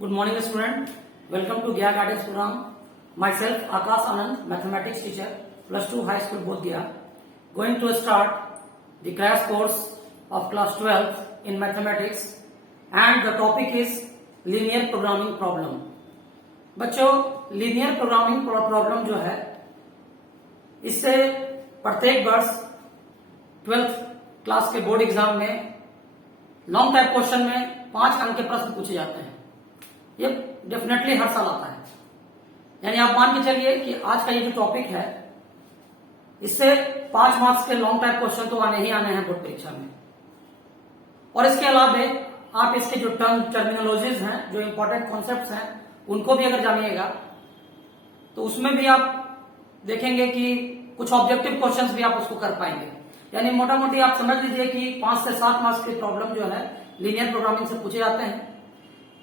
Good morning, student. Welcome to Gaya Guidance Program. Myself, Akash Anand, mathematics teacher, plus 2 high school both Gaya. Going to start the crash course of class 12 in mathematics, and the topic is linear programming problem. बच्चों, linear programming problem जो है, इससे प्रत्येक वर्ष 12th class के board exam में long type question में 5 अंक के प्रश्न पूछे जाते हैं। ये डेफिनेटली हर साल आता है। यानी आप मान के चलिए कि आज का ये जो टॉपिक है, इससे 5 मार्क्स के लॉन्ग टाइप क्वेश्चन तो आने ही आने हैं बोर्ड परीक्षा में। और इसके अलावा आप इसके जो टर्मिनोलॉजीज हैं, जो इंपॉर्टेंट कॉन्सेप्ट्स हैं, उनको भी अगर जानिएगा तो उसमें भी आप देखेंगे कि कुछ ऑब्जेक्टिव क्वेश्चंस भी आप उसको कर पाएंगे। यानी मोटा मोटी आप समझ लीजिए कि 5 से 7 मार्क्स के प्रॉब्लम जो है लीनियर प्रोग्रामिंग से पूछे जाते हैं।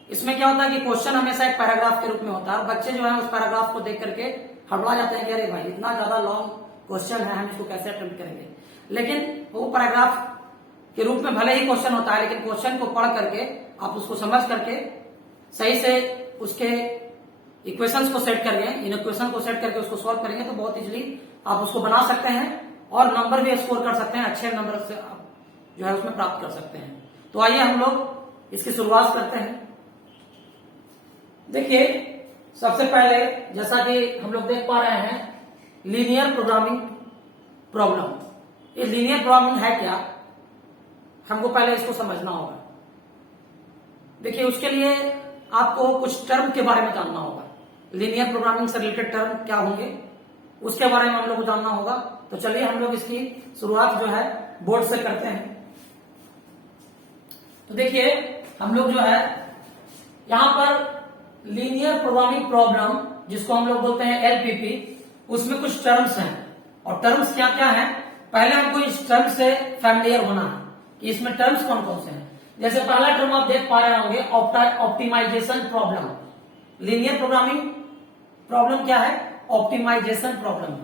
इसमें क्या होता है कि क्वेश्चन हमेशा एक पैराग्राफ के रूप में होता है और बच्चे जो है उस पैराग्राफ को देख करके हड़बड़ा जाते हैं कि अरे भाई इतना ज्यादा लॉन्ग क्वेश्चन है, हम इसको कैसे अटेम्प्ट करेंगे। लेकिन वो पैराग्राफ के रूप में भले ही क्वेश्चन होता है, लेकिन क्वेश्चन को पढ़ करके आप उसको समझ करके सही से उसके इक्वेशंस को सेट करेंगे, इन इक्वेशन को सेट करके उसको सॉल्व करेंगे तो बहुत इजीली आप उसको बना सकते हैं और नंबर भी स्कोर कर सकते हैं। अच्छे नंबर से आप जो है उसमें प्राप्त कर सकते हैं। तो आइए हम लोग इसकी शुरुआत करते हैं। देखिए, सबसे पहले जैसा कि हम लोग देख पा रहे हैं, लीनियर प्रोग्रामिंग प्रॉब्लम। ये लीनियर प्रोग्रामिंग है क्या, हमको पहले इसको समझना होगा। देखिए, उसके लिए आपको कुछ टर्म के बारे में जानना होगा। लीनियर प्रोग्रामिंग से रिलेटेड टर्म क्या होंगे, उसके बारे में हम लोग को जानना होगा। तो चलिए हम लोग इसकी शुरुआत जो है बोर्ड से करते हैं। तो देखिए, हम लोग जो है यहां पर लीनियर प्रोग्रामिंग प्रॉब्लम, जिसको हम लोग बोलते हैं एलपीपी, उसमें कुछ टर्म्स हैं। और टर्म्स क्या क्या हैं, पहले हमको इस टर्म से फैमिलियर होना है कि इसमें टर्म्स कौन कौन से हैं। जैसे पहला टर्म आप देख पा रहे होंगे, optimisation problem. Linear programming problem क्या है, ऑप्टिमाइजेशन प्रॉब्लम।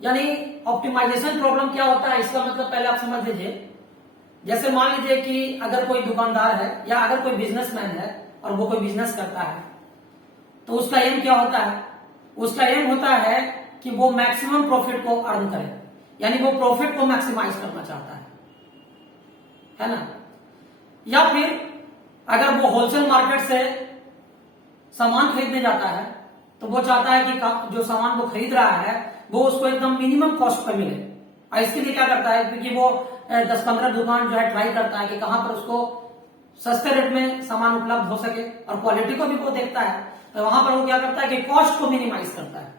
यानी ऑप्टिमाइजेशन प्रॉब्लम क्या होता है, इसका मतलब पहले आप समझ लीजिए। जैसे मान लीजिए कि अगर कोई दुकानदार है या अगर कोई बिजनेसमैन है और वो कोई बिजनेस करता है, तो उसका एम क्या होता है, उसका एम होता है कि वो मैक्सिमम प्रॉफिट को अर्न करे। यानी वो प्रॉफिट को मैक्सिमाइज करना चाहता है ना। या फिर अगर वो होलसेल मार्केट से सामान खरीदने जाता है तो वो चाहता है कि जो सामान वो खरीद रहा है वो उसको एकदम मिनिमम कॉस्ट पर मिले। और इसके लिए क्या करता है, क्योंकि वो 10-15 दुकान जो है ट्राई करता है कि कहां पर उसको सस्ते रेट में सामान उपलब्ध हो सके, और क्वालिटी को भी वो देखता है। तो वहां पर वो क्या करता है कि कॉस्ट को मिनिमाइज करता है।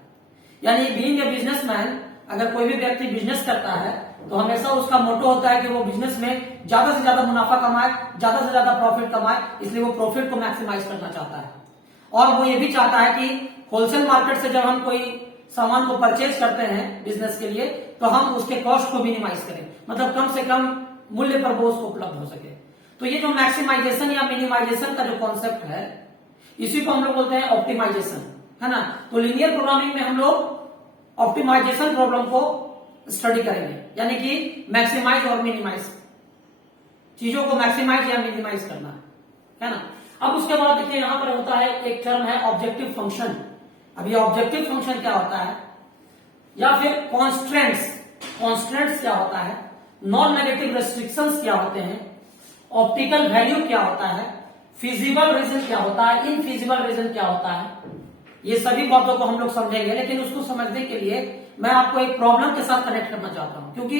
यानी बीइंग ए बिजनेसमैन, अगर कोई भी व्यक्ति बिजनेस करता है तो हमेशा उसका मोटो होता है कि वो बिजनेस में ज्यादा से ज्यादा मुनाफा कमाए, ज्यादा से ज्यादा प्रॉफिट कमाए। इसलिए वो प्रॉफिट को मैक्सिमाइज करना चाहता है। और वो ये भी चाहता है कि होलसेल मार्केट से जब हम कोई सामान को परचेज करते हैं बिजनेस के लिए, तो हम उसके कॉस्ट को मिनिमाइज करें, मतलब कम से कम मूल्य पर वो उसको उपलब्ध हो सके। तो ये जो मैक्सिमाइजेशन या मिनिमाइजेशन का जो कॉन्सेप्ट है, इसी को हम लोग बोलते हैं ऑप्टिमाइजेशन, है ना। तो लीनियर प्रोग्रामिंग में हम लोग ऑप्टिमाइजेशन प्रॉब्लम को स्टडी करेंगे, यानी कि मैक्सिमाइज और मिनिमाइज, चीजों को मैक्सिमाइज या मिनिमाइज करना है ना। अब उसके बाद देखिए, यहां पर होता है एक टर्म है ऑब्जेक्टिव फंक्शन। अब ये ऑब्जेक्टिव फंक्शन क्या होता है, या फिर कॉन्स्ट्रेंट्स, कॉन्स्ट्रेंट्स क्या होता है, नॉन नेगेटिव रेस्ट्रिक्शंस क्या होते हैं, ऑप्टिकल वैल्यू क्या होता है, फिजिबल रीजन क्या होता है, इनफिजिबल रीजन क्या होता है, ये सभी बातों को हम लोग समझेंगे। लेकिन उसको समझने के लिए मैं आपको एक प्रॉब्लम के साथ कनेक्ट करना चाहता हूं, क्योंकि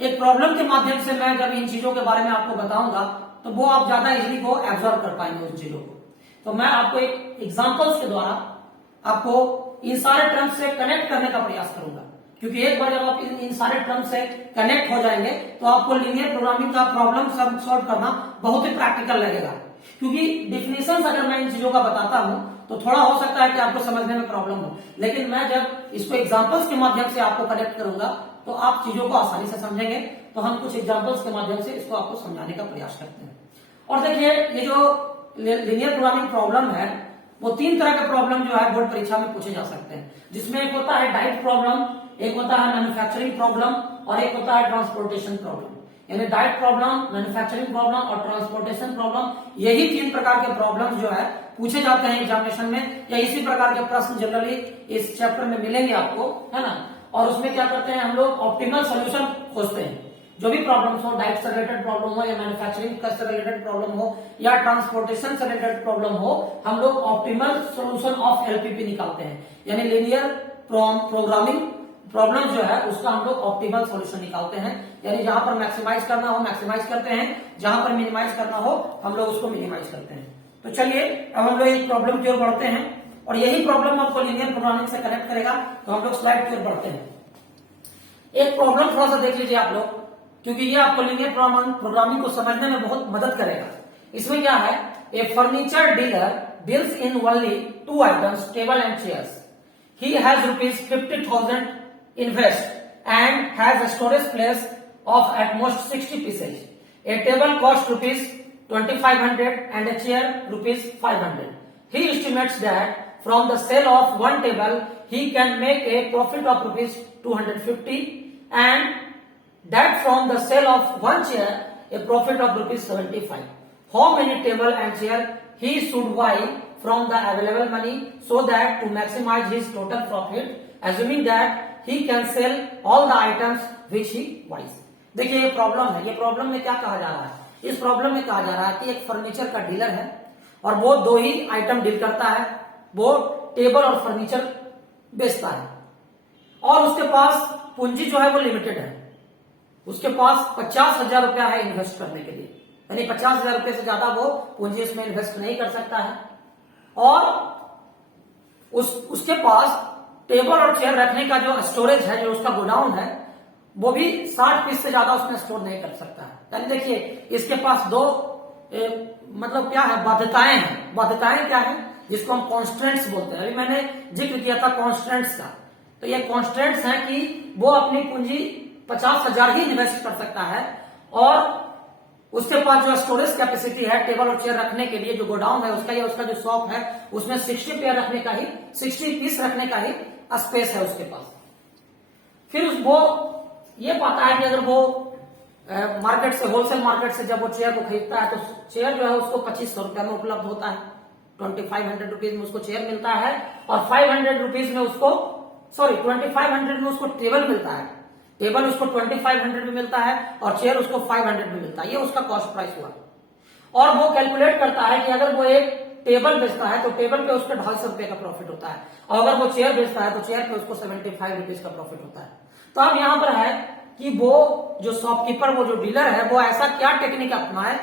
एक प्रॉब्लम के माध्यम से मैं जब इन चीजों के बारे में आपको बताऊंगा तो वो आप ज्यादा इजीली को एब्जॉर्ब कर पाएंगे उन चीजों को। तो मैं आपको एक एग्जांपल्स के द्वारा आपको इन सारे टर्म्स से कनेक्ट करने का प्रयास करूंगा, क्योंकि एक बार जब आप इन सारे टर्म्स से कनेक्ट हो जाएंगे तो आपको लीनियर प्रोग्रामिंग का प्रॉब्लम सॉल्व करना बहुत ही प्रैक्टिकल लगेगा। क्योंकि डिफिनेशंस अगर मैं इन चीजों का बताता हूं तो थोड़ा हो सकता है कि आपको समझने में प्रॉब्लम हो, लेकिन मैं जब इसको एग्जांपल्स के माध्यम से आपको कनेक्ट करूंगा तो आप चीजों को आसानी से समझेंगे। तो हम कुछ एग्जांपल्स के माध्यम से इसको आपको समझाने का प्रयास करते हैं। और देखिए, ये जो लीनियर प्रोग्रामिंग प्रॉब्लम है, वो 3 तरह के प्रॉब्लम जो है बोर्ड परीक्षा में पूछे जा सकते हैं, जिसमें एक होता है डाइट प्रॉब्लम, एक होता है मैन्युफैक्चरिंग प्रॉब्लम और एक होता है ट्रांसपोर्टेशन प्रॉब्लम। यानी डाइट प्रॉब्लम, मैन्युफैक्चरिंग प्रॉब्लम और ट्रांसपोर्टेशन प्रॉब्लम, यही 3 प्रकार के प्रॉब्लम जो है पूछे जाते हैं एग्जामिनेशन में, या इसी प्रकार के प्रश्न जनरली इस चैप्टर में मिलेंगे आपको, है ना। और उसमें क्या करते हैं हम लोग, ऑप्टिमल सोल्यूशन खोजते हैं। जो भी प्रॉब्लम्स हो, डाइट से रिलेटेड प्रॉब्लम हो या मैन्युफैक्चरिंग से रिलेटेड प्रॉब्लम हो या ट्रांसपोर्टेशन से रिलेटेड प्रॉब्लम हो, हम लोग ऑप्टिमल सोल्यूशन ऑफ एलपीपी निकालते हैं, यानी लीनियर प्रोग्रामिंग प्रॉब्लम जो है उसका हम लोग ऑप्टिमल सॉल्यूशन निकालते हैं। यानी जहां पर मैक्सिमाइज करना हो मैक्सिमाइज करते हैं, जहां पर मिनिमाइज करना हो हम लोग उसको मिनिमाइज करते हैं। तो चलिए अब हम लोग एक प्रॉब्लम की ओर बढ़ते हैं, और यही प्रॉब्लम आपको लीनियर प्रोग्रामिंग से कनेक्ट करेगा। तो हम लोग स्लाइड की ओर बढ़ते हैं। एक प्रॉब्लम थोड़ा सा देख लीजिए आप लोग, क्योंकि ये आपको लीनियर प्रोग्रामिंग को समझने में बहुत मदद करेगा। इसमें क्या है, a furniture dealer deals in only 2 items, table and chairs. He has rupees 50,000 invest and has a storage place of at most 60 pieces. A table costs rupees 2,500 and a chair rupees 500. He estimates that from the sale of one table he can make a profit of rupees 250 and that from the sale of one chair a profit of rupees 75. How many table and chair he should buy from the available money so that to maximize his total profit, assuming that he can sell all the items which he buys. देखिए ये problem है। ये problem में क्या कहा जा रहा है, इस प्रॉब्लम में कहा जा रहा है कि एक फर्नीचर का डीलर है और वो 2 ही आइटम डील करता है, वो टेबल और फर्नीचर बेचता है, और उसके पास पूंजी जो है वो लिमिटेड है। उसके पास 50,000 रुपया है इन्वेस्ट करने के लिए, यानी 50,000 रुपये से ज्यादा वो पूंजी इसमें इन्वेस्ट नहीं कर सकता है, और उसके पास टेबल और चेयर रखने का जो स्टोरेज है, जो उसका गोडाउन है, वो भी 60 पीस से ज्यादा उसमें स्टोर नहीं कर सकता है। यानी देखिए इसके पास 2 मतलब क्या है, बाध्यताएं हैं। बाध्यताएं क्या है, जिसको हम कॉन्स्टेंट्स बोलते हैं। अभी मैंने जिक्र किया था कॉन्स्टेंट्स का, तो ये कॉन्स्टेंट्स हैं कि वो अपनी पूंजी 50,000 ही इन्वेस्ट कर सकता है, और उसके पास जो स्टोरेज कैपेसिटी है टेबल और चेयर रखने के लिए, जो गोडाउन है उसका या उसका जो शॉप है उसमें 60 पेयर रखने का ही, 60 पीस रखने का ही स्पेस है उसके पास। फिर वो ये पाता है कि अगर वो मार्केट से, होलसेल मार्केट से जब वो चेयर को खरीदता है तो चेयर जो है उसको 2,500 रुपया में उपलब्ध होता है। 2,500 रुपीज में उसको चेयर मिलता है, और 500 रुपीज में उसको 2,500 में उसको टेबल मिलता है। टेबल उसको 2,500 में मिलता है और चेयर उसको 500 में मिलता है। ये उसका कॉस्ट प्राइस हुआ। और वो कैलकुलेट करता है कि अगर वो एक टेबल बेचता है तो टेबल पे उसको 250 रुपए का प्रॉफिट होता है, और अगर वो चेयर बेचता है तो चेयर पे उसको 75 रुपीज का प्रॉफिट होता है। तो अब यहां पर है कि वो जो शॉपकीपर, वो जो डीलर है, वो ऐसा क्या टेक्निक अपनाए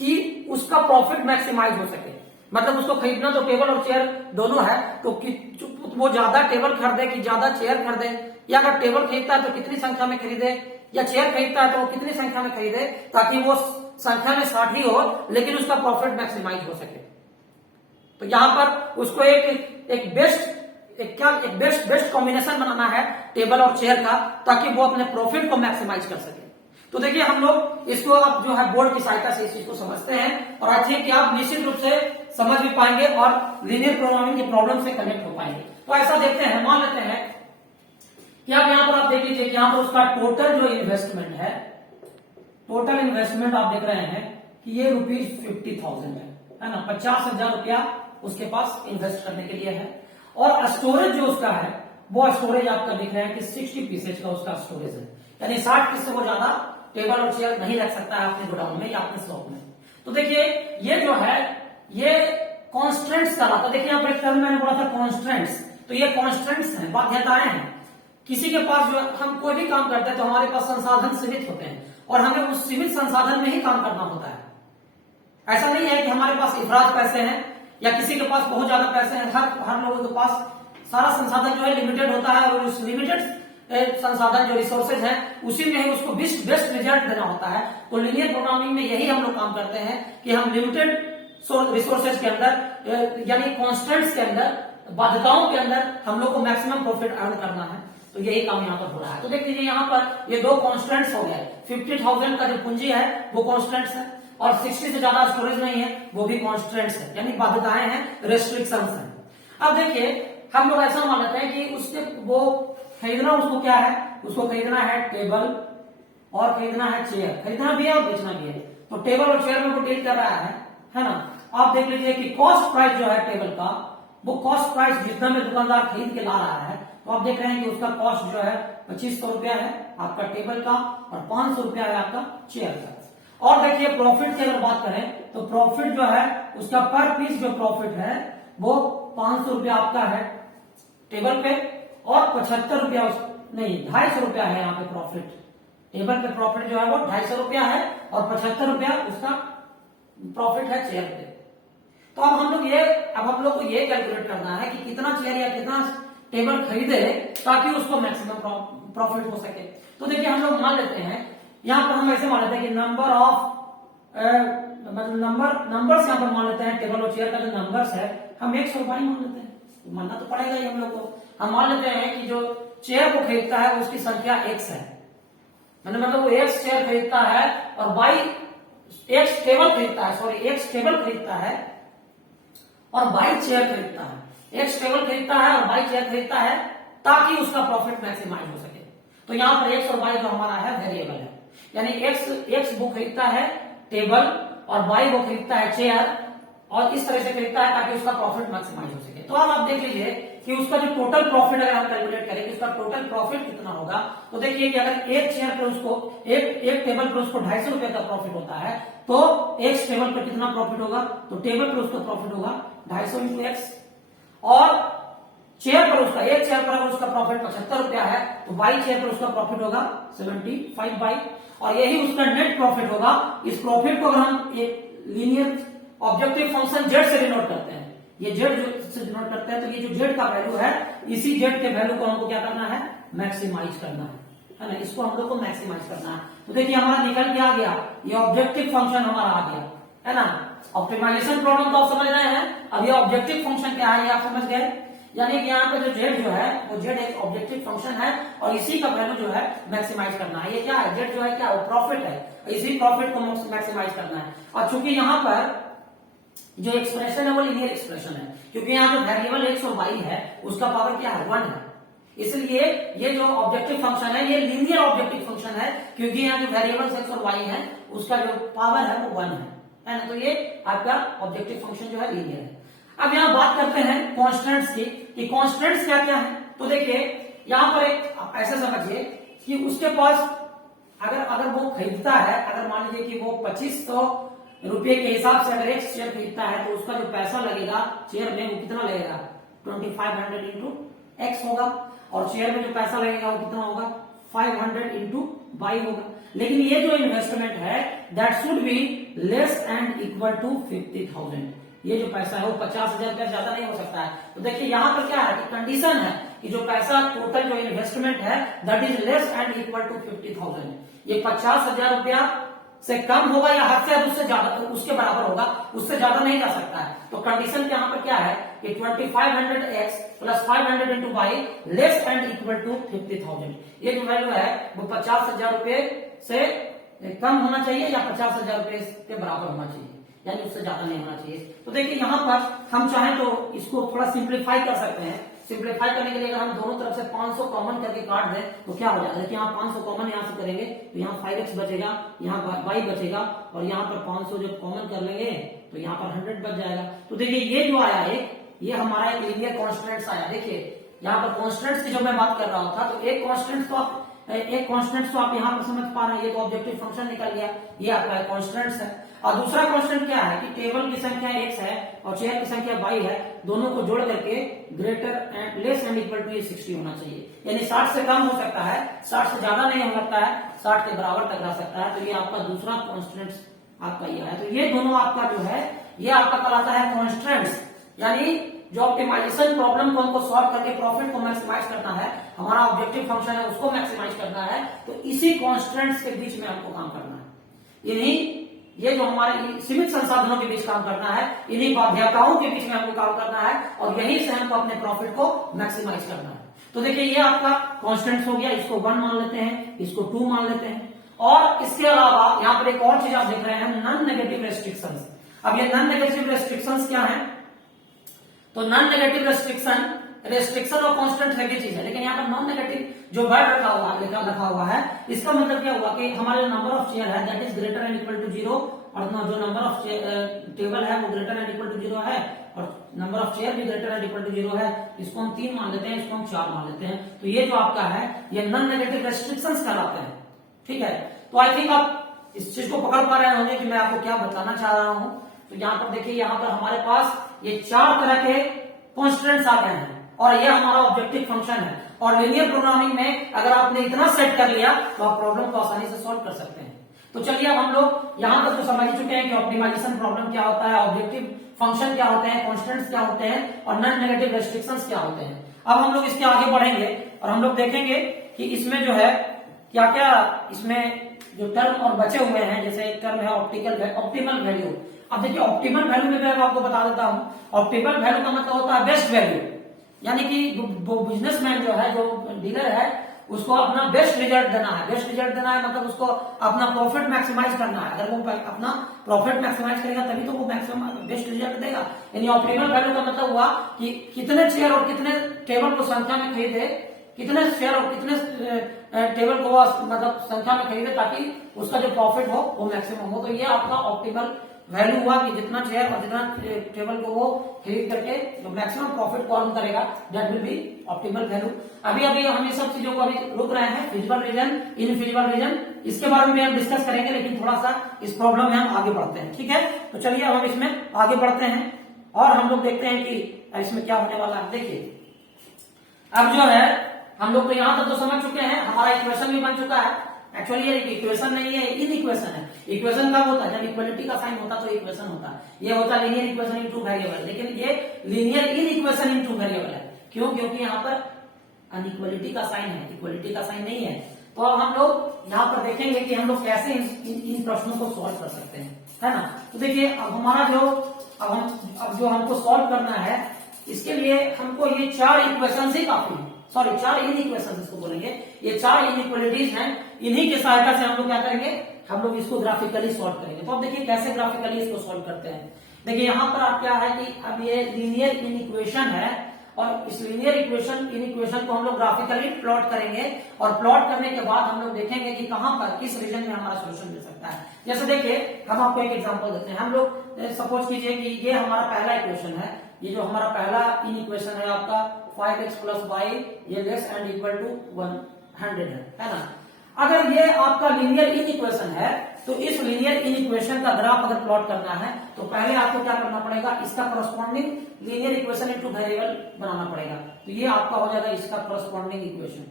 कि उसका प्रॉफिट मैक्सिमाइज हो सके। मतलब उसको खरीदना तो टेबल और चेयर दोनों है, तो वो ज्यादा टेबल खरीदे कि ज्यादा चेयर खरीदे, या अगर टेबल खरीदता है तो कितनी संख्या में खरीदे, या चेयर खरीदता है तो वो कितनी संख्या में खरीदे, ताकि वो संख्या में 60 ही हो लेकिन उसका प्रॉफिट मैक्सिमाइज हो सके। तो यहां पर उसको एक बेस्ट कॉम्बिनेशन बनाना है टेबल और चेयर का, ताकि वो अपने प्रॉफिट को मैक्सिमाइज कर सके। तो देखिए हम लोग इसको अब जो है बोर्ड की सहायता से इस चीज को समझते हैं, और आज कि आप निश्चित रूप से समझ भी पाएंगे और लीनियर प्रोग्रामिंग के प्रॉब्लम से कनेक्ट हो पाएंगे। तो ऐसा देखते हैं, मान लेते हैं कि आप यहां पर आप देख लीजिए कि यहां पर उसका टोटल जो इन्वेस्टमेंट है, टोटल इन्वेस्टमेंट आप देख रहे हैं कि ये ₹50,000 है ना। 50,000 रुपया उसके पास इन्वेस्ट करने के लिए है, और स्टोरेज जो उसका है वो स्टोरेज आपका दिख रहा है कि 60 पीसेज का उसका स्टोरेज है, यानी 60 पीस से वो ज्यादा टेबल और चेयर नहीं रख सकता है अपने गोडाउन में या अपने शॉप में। तो देखिए ये जो है ये कॉन्स्टेंट्स कहलाता है। देखिए यहाँ पर एक टर्म मैंने बोला था कॉन्स्टेंट्स, तो ये कॉन्स्टेंट्स हैं, बाध्यताएं हैं। किसी के पास जो हम कोई भी काम करते हैं तो हमारे पास संसाधन सीमित होते हैं, और हमें उस सीमित संसाधन में ही काम करना होता है। ऐसा नहीं है कि हमारे पास इफराज पैसे हैं या किसी के पास बहुत ज्यादा पैसे हैं। हर लोगों के पास सारा संसाधन जो है लिमिटेड होता है, और उस लिमिटेड संसाधन जो रिसोर्सेज हैं उसी में ही उसको बेस्ट रिजल्ट देना होता है। तो लीनियर प्रोग्रामिंग में यही हम लोग काम करते हैं कि हम लिमिटेड रिसोर्सेज के अंदर, यानी कॉन्स्टेंट्स के अंदर, बाध्यताओं के अंदर हम लोग को मैक्सिमम प्रॉफिट अर्न करना है। तो यही काम यहाँ पर हो रहा है। तो देख लीजिए यहाँ पर ये 2 कॉन्स्टेंट्स हो गए। 50,000 का जो पूंजी है वो कॉन्स्टेंट्स है, और 60 से ज्यादा स्टोरेज नहीं है वो भी कॉन्स्टेंट्स है, यानी बाध्यताएं हैं, रेस्ट्रिक्शंस हैं। अब देखिए हम लोग ऐसा मान लेते हैं कि उसके वो खरीदना उसको क्या है, उसको खरीदना है टेबल और खरीदना है चेयर, खरीदना भी है और बेचना भी है। तो टेबल और चेयर में वो डील कर रहा है ना। आप देख लीजिए कि कॉस्ट प्राइस जो है टेबल का, वो कॉस्ट प्राइस जितना में दुकानदार खरीद के ला रहा है, तो आप देख रहे हैं कि उसका कॉस्ट जो है 2500 रुपया है आपका टेबल का और 500 रुपया है आपका चेयर का। और देखिए प्रॉफिट की अगर बात करें तो प्रॉफिट जो है उसका पर पीस जो प्रॉफिट है वो 500 रुपया आपका है टेबल पे और 75 रुपया नहीं 250 रुपया है यहाँ पे प्रॉफिट। टेबल पे प्रॉफिट जो है वो 250 रुपया है और 75 रुपया उसका प्रॉफिट है चेयर पे। तो अब हम लोग को ये कैलकुलेट करना है कि कितना चेयर या कितना टेबल खरीदे ताकि उसको मैक्सिमम प्रॉफिट हो सके। तो देखिए हम लोग मान लेते हैं, यहाँ पर हम ऐसे मान लेते हैं कि नंबर्स यहाँ पर मान लेते हैं, टेबल और चेयर का जो नंबर्स है हम 100 रुपया मान लेते हैं, मानना तो पड़ेगा ही हम लोग को। हम मान लेते हैं कि जो चेयर को खरीदता है उसकी संख्या x है, मतलब वो x चेयर खरीदता है और x टेबल खरीदता है और y चेयर खरीदता है। x टेबल खरीदता है और y चेयर खरीदता है ताकि उसका प्रॉफिट मैक्सिमाइज हो सके। तो यहाँ पर x और y जो हमारा है वेरिएबल है, यानी x वो खरीदता है टेबल और y वो खरीदता है चेयर और इस तरह से खरीदता है ताकि उसका प्रॉफिट मैक्सिमाइज हो सके। तो अब आप देख लीजिए कि उसका जो टोटल प्रॉफिट अगर हम कैलकुलेट करें कि उसका टोटल प्रॉफिट कितना होगा, तो देखिए कि अगर एक चेयर पर उसको एक टेबल पर उसको 250 रुपए का प्रॉफिट होता है, तो एक टेबल पर कितना प्रॉफिट होगा, तो टेबल पर उसका प्रॉफिट होगा 250 इंटू एक्स। और चेयर पर उसका एक चेयर पर अगर उसका प्रॉफिट 75 रुपया है तो बाई चेयर पर उसका प्रॉफिट होगा 75 बाई, और यही उसका नेट प्रॉफिट होगा। इस प्रॉफिट को अगर हम एक लीनियर ऑब्जेक्टिव फंक्शन जेड से डिनोट करते हैं, ये जेड से डिनोट करते हैं, तो ये जो जेड का वैल्यू है इसी जेड के वैल्यू को हमको क्या करना है, मैक्सिमाइज करना है ना, इसको हम लोग को मैक्सिमाइज करना है। तो देखिए हमारा निकल के आ गया, ये ऑब्जेक्टिव फंक्शन हमारा आ गया है ना। ऑप्टिमाइजेशन प्रॉब्लम तो आप समझ रहे हैं, अब ये ऑब्जेक्टिव फंक्शन क्या है ये आप समझ गए, यानी कि यहाँ पे जो जेड जो है वो जेड एक ऑब्जेक्टिव फंक्शन है और इसी का वैल्यू जो है मैक्सिमाइज करना है। ये क्या है, जेड जो है क्या, वो प्रॉफिट है, इसी प्रॉफिट को मैक्सिमाइज करना है। और चूंकि यहाँ पर जो एक्सप्रेशन है वो लीनियर एक्सप्रेशन है, क्योंकि यहाँ जो वेरिएबल x और y है उसका पावर क्या है, 1 है, इसलिए ये जो ऑब्जेक्टिव फंक्शन है ये लीनियर ऑब्जेक्टिव फंक्शन है, क्योंकि यहाँ जो वेरिएबल x और y है उसका जो पावर है वो 1 है ना। तो ये आपका ऑब्जेक्टिव फंक्शन जो है लीनियर है। अब यहाँ बात करते हैं कॉन्स्टेंट्स की कि कॉन्स्टेंट्स क्या क्या है। तो देखिए यहाँ पर एक ऐसा समझिए कि उसके पास अगर वो खरीदता है, अगर मान लीजिए कि वो 2500 रुपये के हिसाब से अगर एक चेयर खरीदता है तो उसका जो पैसा लगेगा चेयर में वो कितना लगेगा, 2500 इंटू एक्स होगा, और चेयर में जो पैसा लगेगा वो कितना होगा, 500 इंटू बाई होगा। लेकिन ये जो इन्वेस्टमेंट है that should be less and equal to 50,000, ये जो पैसा है वो 50,000 रुपया ज्यादा नहीं हो सकता है। तो देखिए यहाँ पर क्या है कि कंडीशन है कि जो पैसा टोटल जो इन्वेस्टमेंट है that is less and equal to 50,000, ये 50,000 रुपया से कम होगा या हद से उससे ज्यादा, तो उसके बराबर होगा, उससे ज्यादा नहीं जा सकता है। तो कंडीशन यहाँ पर क्या है कि 2500x plus 500 into by less and equal to 50,000, ये जो वैल्यू है वो 50,000 रुपए से कम होना चाहिए या 50,000 रुपए के बराबर होना चाहिए, यानी उससे ज्यादा नहीं होना चाहिए। तो देखिए यहाँ पर हम चाहें तो इसको थोड़ा सिंप्लीफाई कर सकते हैं। सिंप्लीफाई करने के लिए अगर हम दोनों तरफ से 500 कॉमन करके काट दें तो क्या हो जाएगा, देखिए यहाँ 500 कॉमन यहाँ से करेंगे तो यहाँ 5x बचेगा, यहाँ y बचेगा, और यहाँ पर 500 जब कॉमन कर लेंगे तो यहाँ पर 100 बच जाएगा। तो देखिए ये जो आया है ये हमारा एक लीनियर कॉन्स्टेंट्स आया। देखिए यहाँ पर कॉन्स्टेंट्स की जब मैं बात कर रहा था तो एक कॉन्स्टेंट्स तो आप यहाँ पर समझ पा रहे हैं, ये तो ऑब्जेक्टिव फंक्शन निकल गया, ये आपका कॉन्स्टेंट्स है। और दूसरा कॉन्स्टेंट क्या है कि टेबल की संख्या x है और चेयर की संख्या y है, दोनों को जोड़ करके greater and less and equal to 60 होना चाहिए, यानी 60 से कम हो सकता है, 60 से ज्यादा नहीं हो सकता है, 60 के बराबर तक रह सकता है। तो ये आपका दूसरा कॉन्स्टेंट आपका ये है। तो ये दोनों आपका जो है ये आपका कहलाता है कॉन्स्टेंट्स, यानी जो ऑप्टिमाइजेशन प्रॉब्लम को हमको सॉल्व करके प्रॉफिट को मैक्सिमाइज करना है, हमारा ऑब्जेक्टिव फंक्शन है उसको मैक्सिमाइज करना है, तो इसी कॉन्स्टेंट्स के बीच में हमको काम करना है। इन्हीं ये जो हमारे सीमित संसाधनों के बीच काम करना है, इन्हीं बाध्यताओं के बीच में हमको काम करना है, और यहीं से हमको अपने प्रॉफिट को मैक्सिमाइज करना है। तो देखिए ये आपका कॉन्स्टेंट्स हो गया, इसको 1 मान लेते हैं, इसको 2 मान लेते हैं। और इसके अलावा यहाँ पर एक और चीज आप देख रहे हैं, नॉन नेगेटिव रेस्ट्रिक्शंस। अब ये नॉन नेगेटिव रेस्ट्रिक्शंस क्या है, तो नॉन नेगेटिव रेस्ट्रिक्शन रेस्ट्रिक्शन और कांस्टेंट है की चीज है, लेकिन यहाँ पर नॉन नेगेटिव जो वर्ड रखा हुआ है, इसका मतलब क्या हुआ कि हमारे नंबर ऑफ चेयर है that is greater and equal to 0, और जो नंबर ऑफ टेबल है वो ग्रेटर एंड इक्वल टू 0 है, और नंबर ऑफ चेयर भी ग्रेटर एंड इक्वल टू 0 है। इसको हम 3 मान लेते हैं, इसको हम 4 मान लेते हैं। तो ये जो आपका है ये नॉन नेगेटिव रेस्ट्रिक्शंस कहलाते हैं। ठीक है, तो आई थिंक आप इस चीज को पकड़ पा रहे होंगे कि मैं आपको क्या बताना चाह रहा हूं। तो यहाँ पर देखिए, यहाँ पर हमारे पास ये 4 तरह के कॉन्स्टेंट्स आ गए हैं, और ये हमारा ऑब्जेक्टिव फंक्शन है। और लीनियर प्रोग्रामिंग में अगर आपने इतना सेट कर लिया तो आप प्रॉब्लम को आसानी से सॉल्व कर सकते हैं। तो चलिए अब हम लोग यहां तक तो समझ ही चुके हैं कि ऑप्टिमाइजेशन प्रॉब्लम क्या होता है, ऑब्जेक्टिव फंक्शन क्या होते हैं, कॉन्स्टेंट्स क्या होते हैं, और नॉन नेगेटिव रेस्ट्रिक्शंस क्या होते हैं। अब हम लोग इसके आगे बढ़ेंगे और हम लोग देखेंगे कि इसमें जो है क्या क्या इसमें जो टर्म और बचे हुए हैं। जैसे एक टर्म है ऑप्टिमल वैल्यू। अब देखिए, ऑप्टिमल वैल्यू में मैं आपको बता देता हूं, ऑप्टिमल वैल्यू का मतलब होता है बेस्ट वैल्यू, यानी कि वो बिजनेसमैन जो है, जो डीलर है, उसको अपना बेस्ट रिजल्ट देना है। बेस्ट रिजल्ट देना है मतलब उसको अपना प्रॉफिट मैक्सिमाइज करना है। अगर वो अपना प्रॉफिट मैक्सिमाइज करेगा तभी तो वो मैक्सिमम बेस्ट रिजल्ट देगा। यानी ऑप्टिमल वैल्यू का मतलब हुआ कि कितने चेयर और कितने टेबल को संख्या में खरीदे, कितने शेयर और कितने टेबल को मतलब संख्या में खरीदे ताकि उसका जो प्रॉफिट हो वो मैक्सिमम हो। तो ये आपका ऑप्टिमल वैल्यू हुआ कि जितना शेयर और जितना टेबल को वो खरीद करके जो मैक्सिमम प्रॉफिट को अर्न करेगा, that will be optimal value. अभी हम ये सब चीजों को अभी रुक रहे हैं, फिजिबल रीजन, इनफिजिबल रीजन, इसके बारे में हम डिस्कस करेंगे, लेकिन थोड़ा सा इस प्रॉब्लम में हम आगे बढ़ते हैं। ठीक है, तो चलिए अब हम इसमें आगे बढ़ते हैं और हम लोग देखते हैं कि इसमें क्या होने वाला है। देखिए, अब जो है हम लोग तो यहां तक तो समझ चुके हैं, हमारा इक्वेशन भी बन चुका है। एक्चुअली ये इक्वेशन नहीं है, इन इक्वेशन है। इक्वेशन कब होता है? जब इक्वलिटी का साइन होता है तो इक्वेशन होता है। ये होता है लीनियर इक्वेशन इनटू वेरिएबल, लेकिन ये linear in equation in two variable है। क्यों? क्योंकि यहाँ पर अनइक्वलिटी का साइन है, इक्वलिटी का साइन नहीं है। तो अब हम लोग यहाँ पर देखेंगे कि हम लोग कैसे इन प्रश्नों को सॉल्व कर सकते हैं, है ना। तो देखिए, अब हमारा जो हमको सॉल्व करना है, इसके लिए हमको ये 4 इक्वेशन ही काफी है। सॉरी, 4 इन इक्वेशन इसको बोलेंगे। ये 4 इनइक्वलिटीज हैं, इन्हीं की सहायता से हम लोग क्या करेंगे, हम लोग इसको ग्राफिकली सॉल्व करेंगे। तो अब देखिए कैसे ग्राफिकली इसको सॉल्व करते हैं। देखिए यहाँ पर आप क्या है कि अब ये लीनियर इन इक्वेशन है, और इस लीनियर इन इक्वेशन को हम लोग ग्राफिकली प्लॉट करेंगे, और प्लॉट करने के बाद हम लोग देखेंगे कि कहां पर किस रीजन में हमारा सोल्यूशन मिल सकता है। जैसे देखिए, हम आपको एक एग्जांपल देते हैं। हम लोग सपोज कीजिए कि ये हमारा पहला इक्वेशन है, ये जो हमारा पहला इन इक्वेशन है आपका 5x + y ये लेस एंड इक्वल टू 100 है ना। अगर ये आपका लीनियर इन इक्वेशन है, तो इस लीनियर इन इक्वेशन का ग्राफ अगर प्लॉट करना है तो पहले आपको क्या करना पड़ेगा, इसका corresponding linear equation in two variable बनाना पड़ेगा। तो ये आपका हो जाएगा इसका करस्पॉन्डिंग इक्वेशन।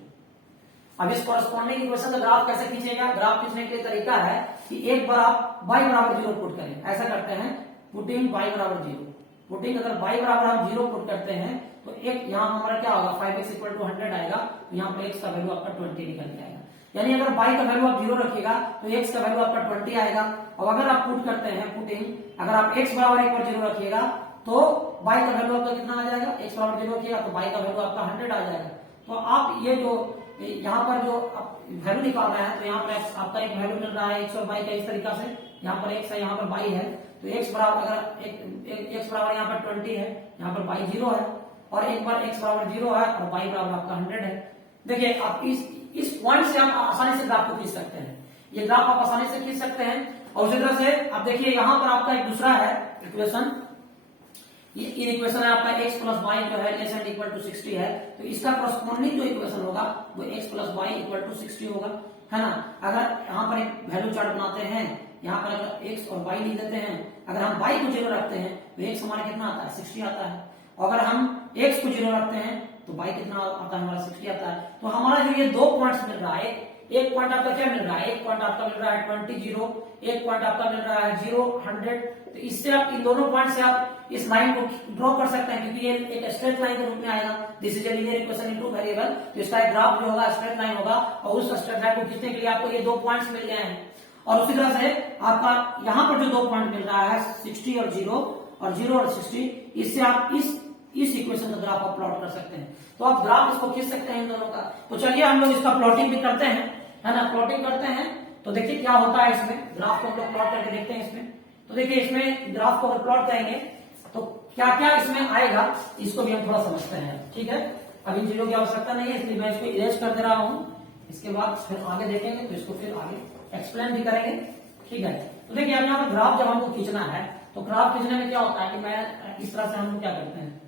अब इस करस्पॉन्डिंग इक्वेशन का ग्राफ कैसे खींचेगा? ग्राफ खींचने के तरीका है कि एक बार आप y = 0 पुट करें। ऐसा करते हैं, पुटिंग y = 0। पुटिंग अगर y = हम 0 पुट करते हैं तो एक यहाँ हमारा क्या होगा, 5x = 100 आएगा। तो यहाँ पर x का वैल्यू आपका 20 निकल के आएगा। यानी अगर y का वैल्यू आप 0 रखिएगा तो x का वैल्यू आपका 20 आएगा। और अगर आप पुट करते हैं, पुटिंग अगर आप x = 1 पर 0 रखिएगा तो y का वैल्यू आपका कितना आ जाएगा, x = 0 रखिएगा तो y का वैल्यू आपका 100 आ जाएगा। तो आप ये जो यहाँ पर जो वैल्यू निकालना है, तो यहाँ पर आपका एक वैल्यू मिल रहा है x और y का इस तरीका से। यहाँ पर x है, यहाँ पर y है। तो x बराबर अगर x बराबर यहाँ पर 20 है, यहाँ पर y 0 है, और एक बार x = 0 है और y बराबर आपका 100 है। देखिए, आप इस पॉइंट से आप आसानी से ग्राफ को खींच सकते हैं। ये ग्राफ आप आसानी से खींच सकते हैं। और उसी तरह से आप देखिए, यहाँ पर आपका एक दूसरा है इक्वेशन। ये इक्वेशन है आपका x + y जो है लेस एंड इक्वल टू 60 है। तो इसका करस्पॉन्डिंग जो इक्वेशन होगा वो x + y = 60 होगा, है ना। अगर यहाँ पर एक वैल्यू चार्ट बनाते हैं, यहाँ पर अगर x और y लिख देते हैं, अगर हम y को 0 रखते हैं तो x हमारा कितना आता है, 60 आता है। और अगर हम x को 0 रखते हैं तो y कितना आता है, हमारा 60 आता है। तो हमारा जो ये 2 पॉइंट्स मिल रहा है, एक पॉइंट आपका क्या मिल रहा है, एक पॉइंट आपका मिल रहा है 20 0, एक पॉइंट आपका मिल रहा है 0 100। तो इससे आप इन दोनों पॉइंट से आप इस लाइन को ड्रॉ कर सकते हैं, क्योंकि ये एक स्ट्रेट लाइन के रूप में आएगा। This is a linear equation in two variable. तो इसका एक ग्राफ जो होगा स्ट्रेट लाइन होगा, और उस स्ट्रेट लाइन को खींचने के लिए आपको ये 2 पॉइंट्स मिल गए हैं। और उसी तरह से आपका यहाँ पर जो 2 पॉइंट मिल रहा है 60 और 0 और 0 और 60, इससे आप इस इक्वेशन का ग्राफ आप प्लॉट कर सकते हैं। तो आप ग्राफ इसको खींच सकते हैं इन दोनों का। तो चलिए हम लोग इसका प्लॉटिंग भी करते हैं, है ना। प्लॉटिंग करते हैं तो देखिए क्या होता है इसमें। ग्राफ को हम लोग प्लॉट करके देखते हैं इसमें। तो देखिए, इसमें ग्राफ को अगर प्लॉट करेंगे तो क्या क्या इसमें आएगा इसको भी हम थोड़ा समझते हैं, ठीक है। अब इन चीजों की आवश्यकता नहीं है, इसलिए मैं इसको इरेज कर दे रहा हूं। इसके बाद फिर आगे देखेंगे तो इसको फिर आगे एक्सप्लेन भी करेंगे, ठीक है। तो देखिए अब यहाँ पर ग्राफ जब हमको खींचना है तो ग्राफ खींचने में क्या होता है कि मैं इस तरह से हम लोग क्या करते हैं,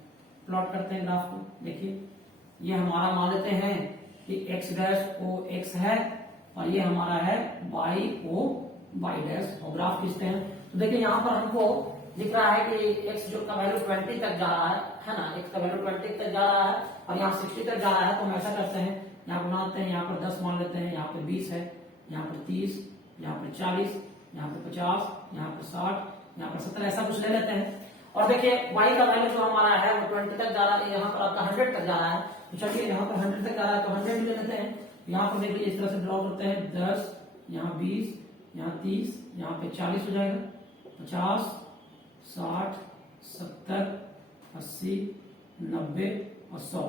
प्लॉट करते हैं ग्राफ को। देखिए ये हमारा मान लेते हैं कि x डैश ओ x है और ये हमारा है y o y डैश, और ग्राफ खींचते हैं। तो देखिए यहाँ पर हमको दिख रहा है कि x जो का वैल्यू 20 तक जा रहा है ना, x का वैल्यू 20 तक जा रहा है और यहाँ 60 तक जा रहा है। तो हम ऐसा करते हैं, यहाँ बनाते हैं, यहाँ पर 10 मान लेते हैं, यहाँ पर 20 है, यहाँ पर 30, यहाँ पर 40, यहाँ पर 50, यहाँ पर 60, यहाँ पर 70, ऐसा कुछ ले लेते हैं। और देखिए y का वैल्यू जो हमारा है वो 20 तक जा रहा है, यहाँ पर आपका 100 तक जा रहा है। तो चलिए यहाँ पर 100 तक जा रहा है तो 100 ले लेते हैं। यहाँ पर देखिए इस तरह से ड्रॉ करते हैं, 10, यहाँ 20, यहाँ 30, यहाँ पे 40 हो जाएगा, 50, 60, 70, 80, 90 और 100।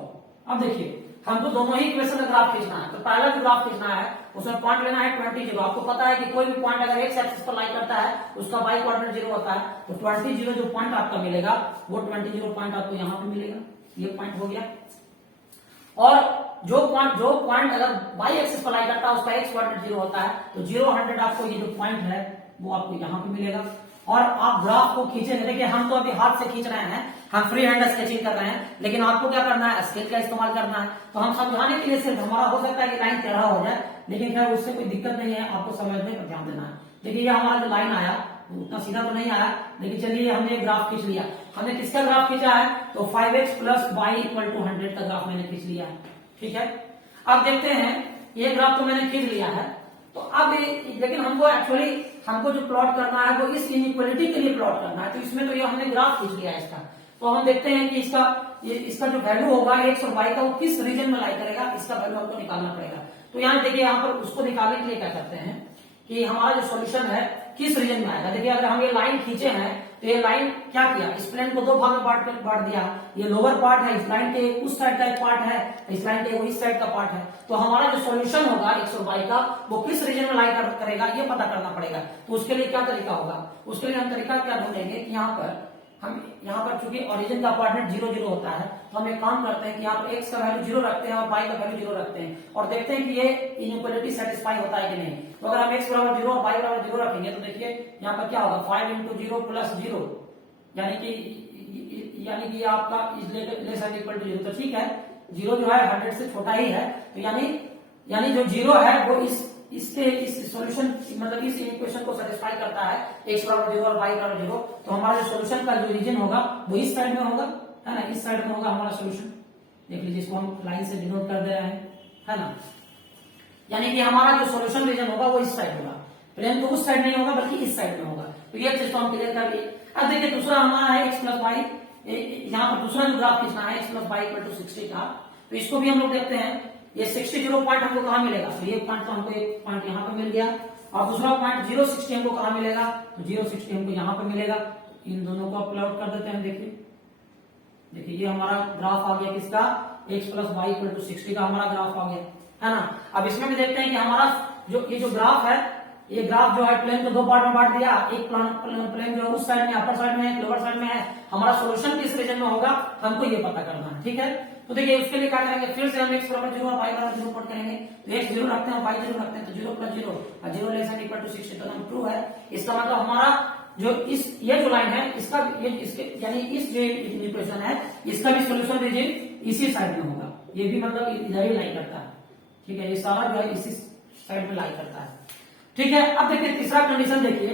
अब देखिए हमको दोनों ही इक्वेशन का ग्राफ खींचना है। तो पहला जो ग्राफ खींचना है उसमें पॉइंट लेना है 20 0। आपको पता है कि कोई भी पॉइंट अगर एक्स एक्सिस पर लाई करता है उसका वाई कोऑर्डिनेट 0 होता है। तो 20 0 जो पॉइंट आपका मिलेगा वो 20 0 पॉइंट आपको यहाँ पे मिलेगा, ये पॉइंट हो गया। और जो पॉइंट अगर वाई एक्सिस पर लाई करता है उसका एक्स कोऑर्डिनेट 0 होता है। तो 0 100 आपको ये जो पॉइंट है वो आपको यहाँ पे मिलेगा। और आप ग्राफ को खींचेंगे, देखिए हम तो अभी हाथ से खींच रहे हैं, हम फ्री हैंड स्केचिंग कर रहे हैं, लेकिन आपको क्या करना है, स्केल का इस्तेमाल करना है। तो हम समझाने के लिए सिर्फ हमारा हो सकता है कि लाइन टेढ़ा हो जाए, लेकिन खैर उससे कोई दिक्कत नहीं है, आपको समझने पर ध्यान देना है। देखिए ये हमारा जो लाइन आया उतना सीधा तो नहीं आया, लेकिन चलिए हमने ग्राफ खींच लिया। हमने किसका ग्राफ खींचा है, तो 5x plus y equal to 100 का ग्राफ मैंने खींच लिया है, ठीक है। अब देखते हैं ये ग्राफ तो मैंने खींच लिया है, तो अब लेकिन हमको जो प्लॉट करना है वो इस इनइक्वालिटी के लिए प्लॉट करना है। तो इसमें तो ये हमने ग्राफ खींच लिया है इसका। तो हम देखते हैं कि इसका जो वैल्यू होगा एक्स और वाई का वो किस रीजन में लाई करेगा, इसका वैल्यू हमको निकालना पड़ेगा। तो यहाँ देखिए यहाँ पर उसको निकालने के लिए क्या करते हैं कि हमारा जो सॉल्यूशन है किस रीजन में आएगा। देखिए अगर हम ये लाइन खींचे हैं तो ये लाइन क्या किया, इस प्लेन को दो भाग में बांट दिया। ये लोअर पार्ट है, इस लाइन के उस साइड का एक पार्ट है, इस लाइन के इस साइड का पार्ट है। तो हमारा जो सॉल्यूशन होगा एक्स और वाई का वो किस रीजन में लाई करेगा ये पता करना पड़ेगा। तो उसके लिए क्या तरीका होगा, उसके लिए हम तरीका क्या ढूंढेंगे कि यहाँ पर चूंकि ओरिजिन का कोऑर्डिनेट 0 0 होता है, तो हम एक काम करते हैं कि यहाँ पर x का वैल्यू 0 रखते हैं और y का वैल्यू 0 रखते हैं और देखते हैं कि ये इनइक्वालिटी सेटिस्फाई होता है कि नहीं। तो अगर हम x बराबर 0 और y बराबर 0 रखेंगे तो देखिए यहाँ पर क्या होगा, 5 × 0 प्लस 0, यानी कि आपका लेस देन इक्वल टू 0। तो ठीक है, 0 जो है 100 से छोटा ही है, तो यानी जो 0 है वो इस सॉल्यूशन मतलब इस इक्वेशन को सेटिस्फाई करता है, x बराबर 0 और y बराबर 0। तो हमारा जो सॉल्यूशन का जो रीजन होगा वो इस साइड में होगा, है ना, इस साइड में होगा हमारा सॉल्यूशन। देख लीजिए इसको हम लाइन से डिनोट कर दे रहे हैं, है ना। यानी कि हमारा जो सॉल्यूशन रीजन होगा वो इस साइड होगा, प्लेन तो उस साइड नहीं होगा बल्कि इस साइड में होगा। तो ये चीज तो हम क्लियर कर लिए। अब देखिए दूसरा हमारा है x प्लस वाई, यहाँ पर दूसरा जो ग्राफ खींचना है x plus y equal to 60 का। तो इसको भी हम लोग देखते हैं, ये 60 0 पॉइंट हमको कहाँ मिलेगा, तो ये पॉइंट तो हमको एक पॉइंट यहाँ पे मिल गया और दूसरा पॉइंट 0 60 हमको कहाँ मिलेगा, तो 0 60 हमको यहाँ पे मिलेगा। इन दोनों को प्लॉट कर देते हैं। देखिए ये हमारा ग्राफ आ गया किसका, x plus y equal to 60 का हमारा ग्राफ आ गया, है ना। अब इसमें भी देखते हैं कि हमारा ये जो ग्राफ है, ये ग्राफ जो है प्लेन को दो पार्ट में बांट दिया। एक प्लेन जो है उस साइड में अपर साइड में है, लोअर साइड में है। हमारा सॉल्यूशन किस रीजन में होगा हमको ये पता करना है, ठीक है। तो देखिए उसके लिए क्या करेंगे, फिर से हम x बराबर 0 और y बराबर 0 पुट करेंगे। तो x 0 रखते हैं और y 0 रखते हैं, तो 0 प्लस 0 और 0 लेस देन इक्वल टू 60 तो ट्रू है। इसका मतलब हमारा जो ये जो लाइन है इसका यानी इस जो इक्वेशन है इसका भी सॉल्यूशन रीजन इसी साइड में होगा, ये भी मतलब इधर ही लाई करता है, ठीक है। ये सारा जो है इसी साइड में लाई करता है, ठीक है। अब देखिए तीसरा कंडीशन देखिए,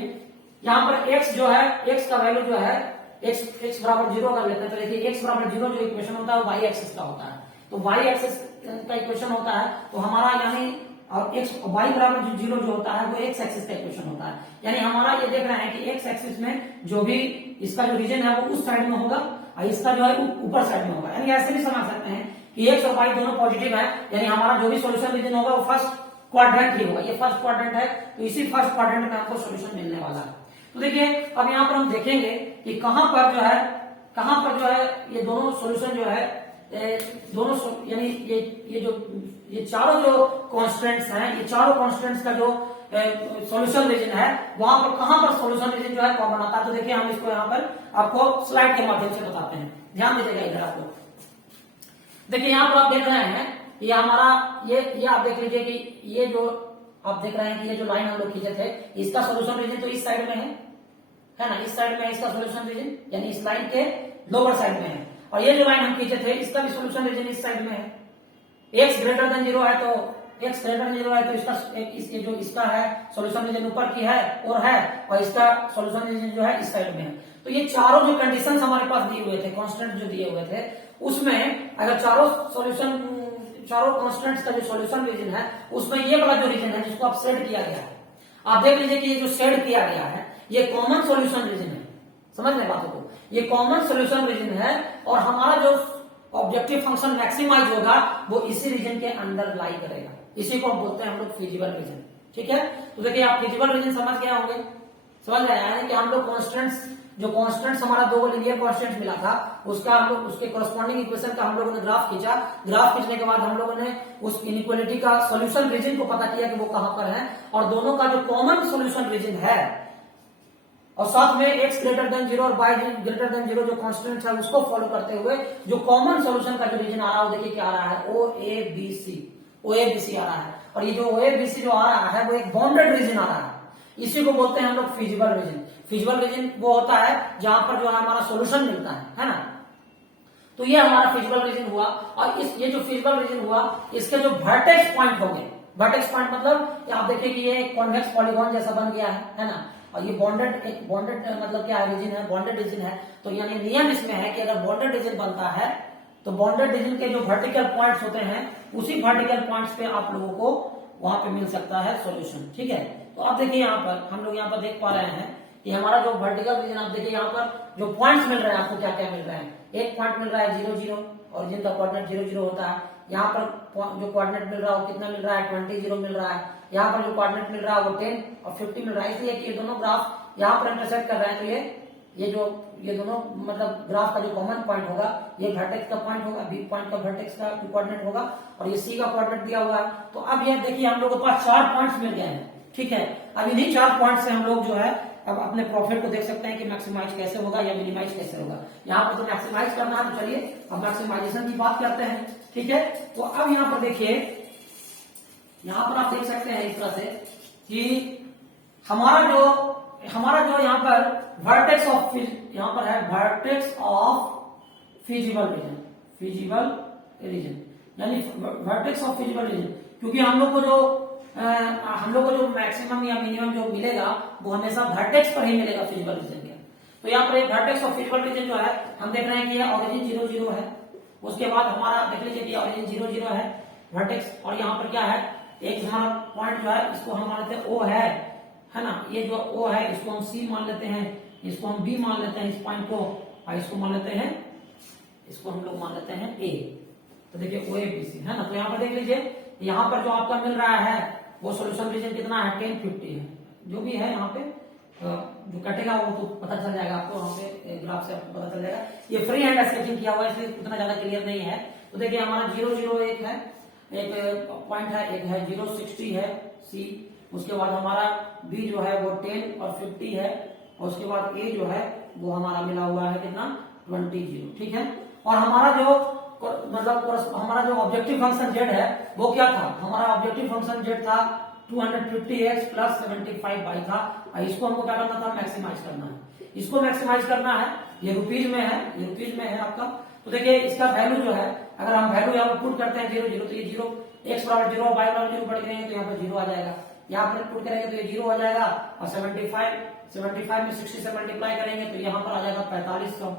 यहाँ पर x जो है, x का वैल्यू जो है x बराबर 0 कर लेते हैं। तो देखिए x बराबर 0 जो इक्वेशन होता है वो y एक्सिस का होता है। तो y एक्सिस का इक्वेशन होता है, तो हमारा यानी और y बराबर 0 जो होता है वो x एक्सिस का इक्वेशन होता है। यानी हमारा ये देख रहे हैं कि x एक्सिस में जो भी इसका जो रीजन है वो उस साइड में होगा और इसका जो है ऊपर साइड में होगा। यानी ऐसे भी समझ सकते हैं कि x और y दोनों पॉजिटिव है, यानी हमारा जो भी सॉल्यूशन रीजन होगा वो फर्स्ट क्वाड्रेंट ही होगा। ये फर्स्ट क्वाड्रेंट है, तो इसी फर्स्ट क्वाड्रेंट में हमको सॉल्यूशन मिलने वाला है। तो देखिए अब यहाँ पर हम देखेंगे कि कहां पर जो है ये दोनों सॉल्यूशन जो है दोनों यानी ये चारों जो कॉन्स्टेंट्स हैं, ये चारों कॉन्स्टेंट्स का जो सॉल्यूशन रीजन है, वहां पर कहां पर सॉल्यूशन रीजन जो है कॉमन आता है। तो देखिए हम इसको यहाँ पर आपको स्लाइड के माध्यम से बताते हैं, ध्यान दीजिएगा इधर आप लोग। देखिए यहाँ पर आप देख रहे हैं ये हमारा ये आप देख लीजिए कि ये जो आप देख रहे हैं कि ये जो लाइन हम लोग खींचे थे इसका सॉल्यूशन रीजन तो इस साइड में है ना, इस साइड में है इसका सॉल्यूशन रीजन, यानी इस लाइन के लोअर साइड में है। और ये जो लाइन हम खींचे थे इसका भी सॉल्यूशन रीजन इस साइड में है। x ग्रेटर देन 0 है तो x ग्रेटर देन 0 है तो इसका जो इसका है सॉल्यूशन रीजन ऊपर की है और इसका सॉल्यूशन रीजन जो है इस साइड में है। तो ये चारों जो कंडीशंस हमारे पास दिए हुए थे, कांस्टेंट जो दिए हुए थे, उसमें अगर चारों कांस्टेंट्स का जो सॉल्यूशन रीजन है उसमें ये वाला जो रीजन है जिसको आप शेड किया गया है, आप देख लीजिए कि ये जो शेड किया गया है ये कॉमन सॉल्यूशन रीजन है। समझ रहे बातों को, ये कॉमन सॉल्यूशन रीजन है और हमारा जो ऑब्जेक्टिव फंक्शन मैक्सिमाइज होगा वो इसी रीजन के अंदर लाई करेगा, इसी को बोलते हैं हम लोग फिजिबल रीजन। ठीक है, तो देखिए आप फिजिबल रीजन समझ गए होंगे, समझ गए हैं कि हम लोग कॉन्स्टेंट्स हमारा दो लीनियर कॉन्स्टेंट्स मिला था, उसका हम लोग उसके कॉरस्पॉन्डिंग इक्वेशन का हम लोगों ने ग्राफ खींचा। ग्राफ खींचने के बाद हम लोगों ने उस इनइक्वालिटी का सॉल्यूशन रीजन को पता किया कि वो कहां पर है, और दोनों का जो कॉमन सॉल्यूशन रीजन है और साथ में x ग्रेटर देन 0 और y ग्रेटर देन 0 जो कांस्टेंट है उसको फॉलो करते हुए जो कॉमन सॉल्यूशन का जो रीजन आ रहा है वो देखिए क्या आ रहा है, OABC आ रहा है। और ये जो OABC जो आ रहा है वो एक बाउंडेड रीजन आ रहा है, इसी को बोलते हैं हम लोग फिजिबल रीजन। फिजिबल रीजन वो होता है जहां पर जो है हमारा सॉल्यूशन मिलता है ना। तो ये हमारा फिजिबल रीजन हुआ। और ये जो फिजिबल रीजन हुआ इसके जो वर्टेक्स पॉइंट होंगे, वर्टेक्स पॉइंट मतलब आप देखिए कि ये एक कॉन्वेक्स पॉलीगॉन जैसा बन गया है ना, और ये बॉन्डेड मतलब क्या रीजन है, बॉन्डेड रीजन है। तो यानी नियम इसमें है कि अगर बॉन्डेड रीजन बनता है तो बॉन्डेड रीजन के जो वर्टिकल पॉइंट्स होते हैं उसी वर्टिकल पॉइंट्स पे आप लोगों को वहां पे मिल सकता है सॉल्यूशन। ठीक है, तो आप देखिए यहाँ पर हम लोग यहाँ पर देख पा रहे हैं कि हमारा जो वर्टिकल रीजन, आप देखिए यहाँ पर जो पॉइंट्स मिल रहे हैं आपको क्या क्या मिल रहा है। एक पॉइंट मिल रहा है 0 0 और जिनका कोऑर्डिनेट 0 0 होता है। यहाँ पर जो कोऑर्डिनेट मिल रहा है वो कितना मिल रहा है, 20 0 मिल रहा है। यहाँ पर जो कोऑर्डिनेट मिल रहा है वो 10 और 50 मिल रहा है, इसलिए कि ये दोनों ग्राफ यहाँ पर इंटरसेक्ट कर रहे हैं। तो ये दोनों मतलब ग्राफ का जो कॉमन पॉइंट होगा ये वर्टेक्स का पॉइंट होगा, बी पॉइंट का वर्टेक्स का कोऑर्डिनेट होगा और ये सी का कोऑर्डिनेट दिया हुआ है। तो अब ये देखिए हम लोगों के पास 4 पॉइंट्स मिल गए हैं। ठीक है, अब इन्हीं 4 पॉइंट से हम लोग जो है अब अपने प्रॉफिट को देख सकते हैं कि मैक्सिमाइज कैसे होगा या मिनिमाइज कैसे होगा। यहाँ पर तो मैक्सिमाइज करना है, तो चलिए अब मैक्सिमाइजेशन की बात करते हैं। ठीक है, तो अब यहाँ पर देखिए, यहाँ पर आप देख सकते हैं इस तरह से कि हमारा जो यहाँ पर वर्टेक्स ऑफ, यहाँ पर है वर्टेक्स ऑफ फिजिबल रीजन, यानी वर्टेक्स ऑफ फिजिबल रीजन, क्योंकि हम लोग को जो मैक्सिमम या मिनिमम जो मिलेगा वो हमेशा वर्टेक्स पर ही मिलेगा फिजिबल रीजन के। तो यहाँ पर एक वर्टेक्स ऑफ फिजिबल रीजन जो है हम देख रहे हैं कि ये ऑरिजिन 0 0 है। उसके बाद हमारा देख लीजिए कि ऑरिजिन 0 0 है वर्टेक्स, और यहाँ पर क्या है, एक हमारा पॉइंट जो है इसको हम मान लेते हैं O है ना। ये जो O है इसको हम C मान लेते हैं, इसको हम B मान लेते हैं इस पॉइंट को, और इसको मान लेते हैं, इसको हम लोग मान लेते हैं A। तो देखिए OABC है ना। तो यहाँ पर देख लीजिए यहाँ पर जो आपका मिल रहा है वो सॉल्यूशन रीजन कितना है, 10 50 है। जो भी है यहाँ पे जो कटेगा वो तो पता चल जाएगा आपको, वहां पे ग्राफ से आपको पता चल जाएगा। ये फ्री हैंड स्केचिंग किया हुआ है इसलिए उतना ज्यादा क्लियर नहीं है। तो देखिए हमारा 0 0 एक है, एक पॉइंट है, एक है 0 60 है C। उसके बाद हमारा B जो है वो 10 और 50 है, और उसके बाद A जो है वो हमारा मिला हुआ है कितना, 20 0। ठीक है, और हमारा जो मतलब हमारा जो ऑब्जेक्टिव फंक्शन Z है वो क्या था, हमारा ऑब्जेक्टिव फंक्शन Z था 250x प्लस 75y था। इसको हमको क्या करना था, मैक्सिमाइज करना है। इसको मैक्सिमाइज करना है, ये रुपीज में है आपका। तो देखिए इसका वैल्यू जो है, अगर हम वैल्यू यहाँ पर पुट करते हैं 0 0, तो ये 0 x बराबर 0 y बराबर 0 पढ़ करेंगे तो यहाँ पर 0 आ जाएगा। यहाँ पर पुट करेंगे तो ये 0 आ जाएगा, और 75 में 60 से मल्टीप्लाई करेंगे तो यहाँ पर आ जाएगा 4500।